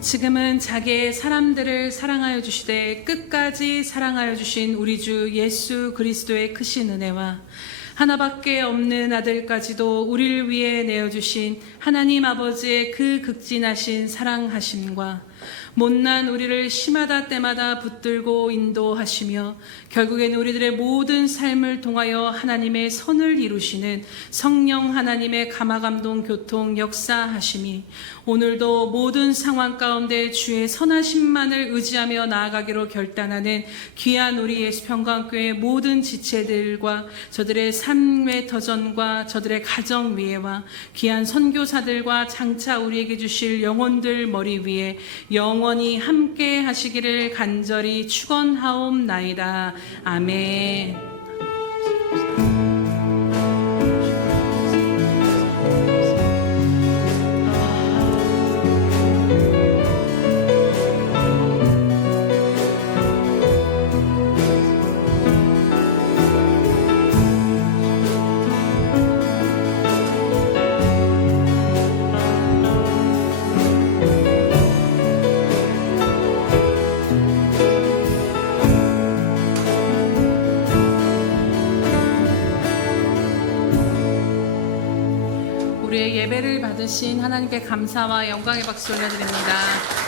지금은 자기의 사람들을 사랑하여 주시되 끝까지 사랑하여 주신 우리 주 예수 그리스도의 크신 은혜와 하나밖에 없는 아들까지도 우리를 위해 내어주신 하나님 아버지의 그 극진하신 사랑하심과 못난 우리를 시마다 때마다 붙들고 인도하시며 결국엔 우리들의 모든 삶을 통하여 하나님의 선을 이루시는 성령 하나님의 감화감동 교통 역사하심이 오늘도 모든 상황 가운데 주의 선하심만을 의지하며 나아가기로 결단하는 귀한 우리 예수평강교회 모든 지체들과 저들의 삶의 터전과 저들의 가정 위에와 귀한 선교사들과 장차 우리에게 주실 영혼들 머리 위에 영원히 함께 하시기를 간절히 축원하옵나이다. 아멘. 우리의 예배를 받으신 하나님께 감사와 영광의 박수 올려드립니다.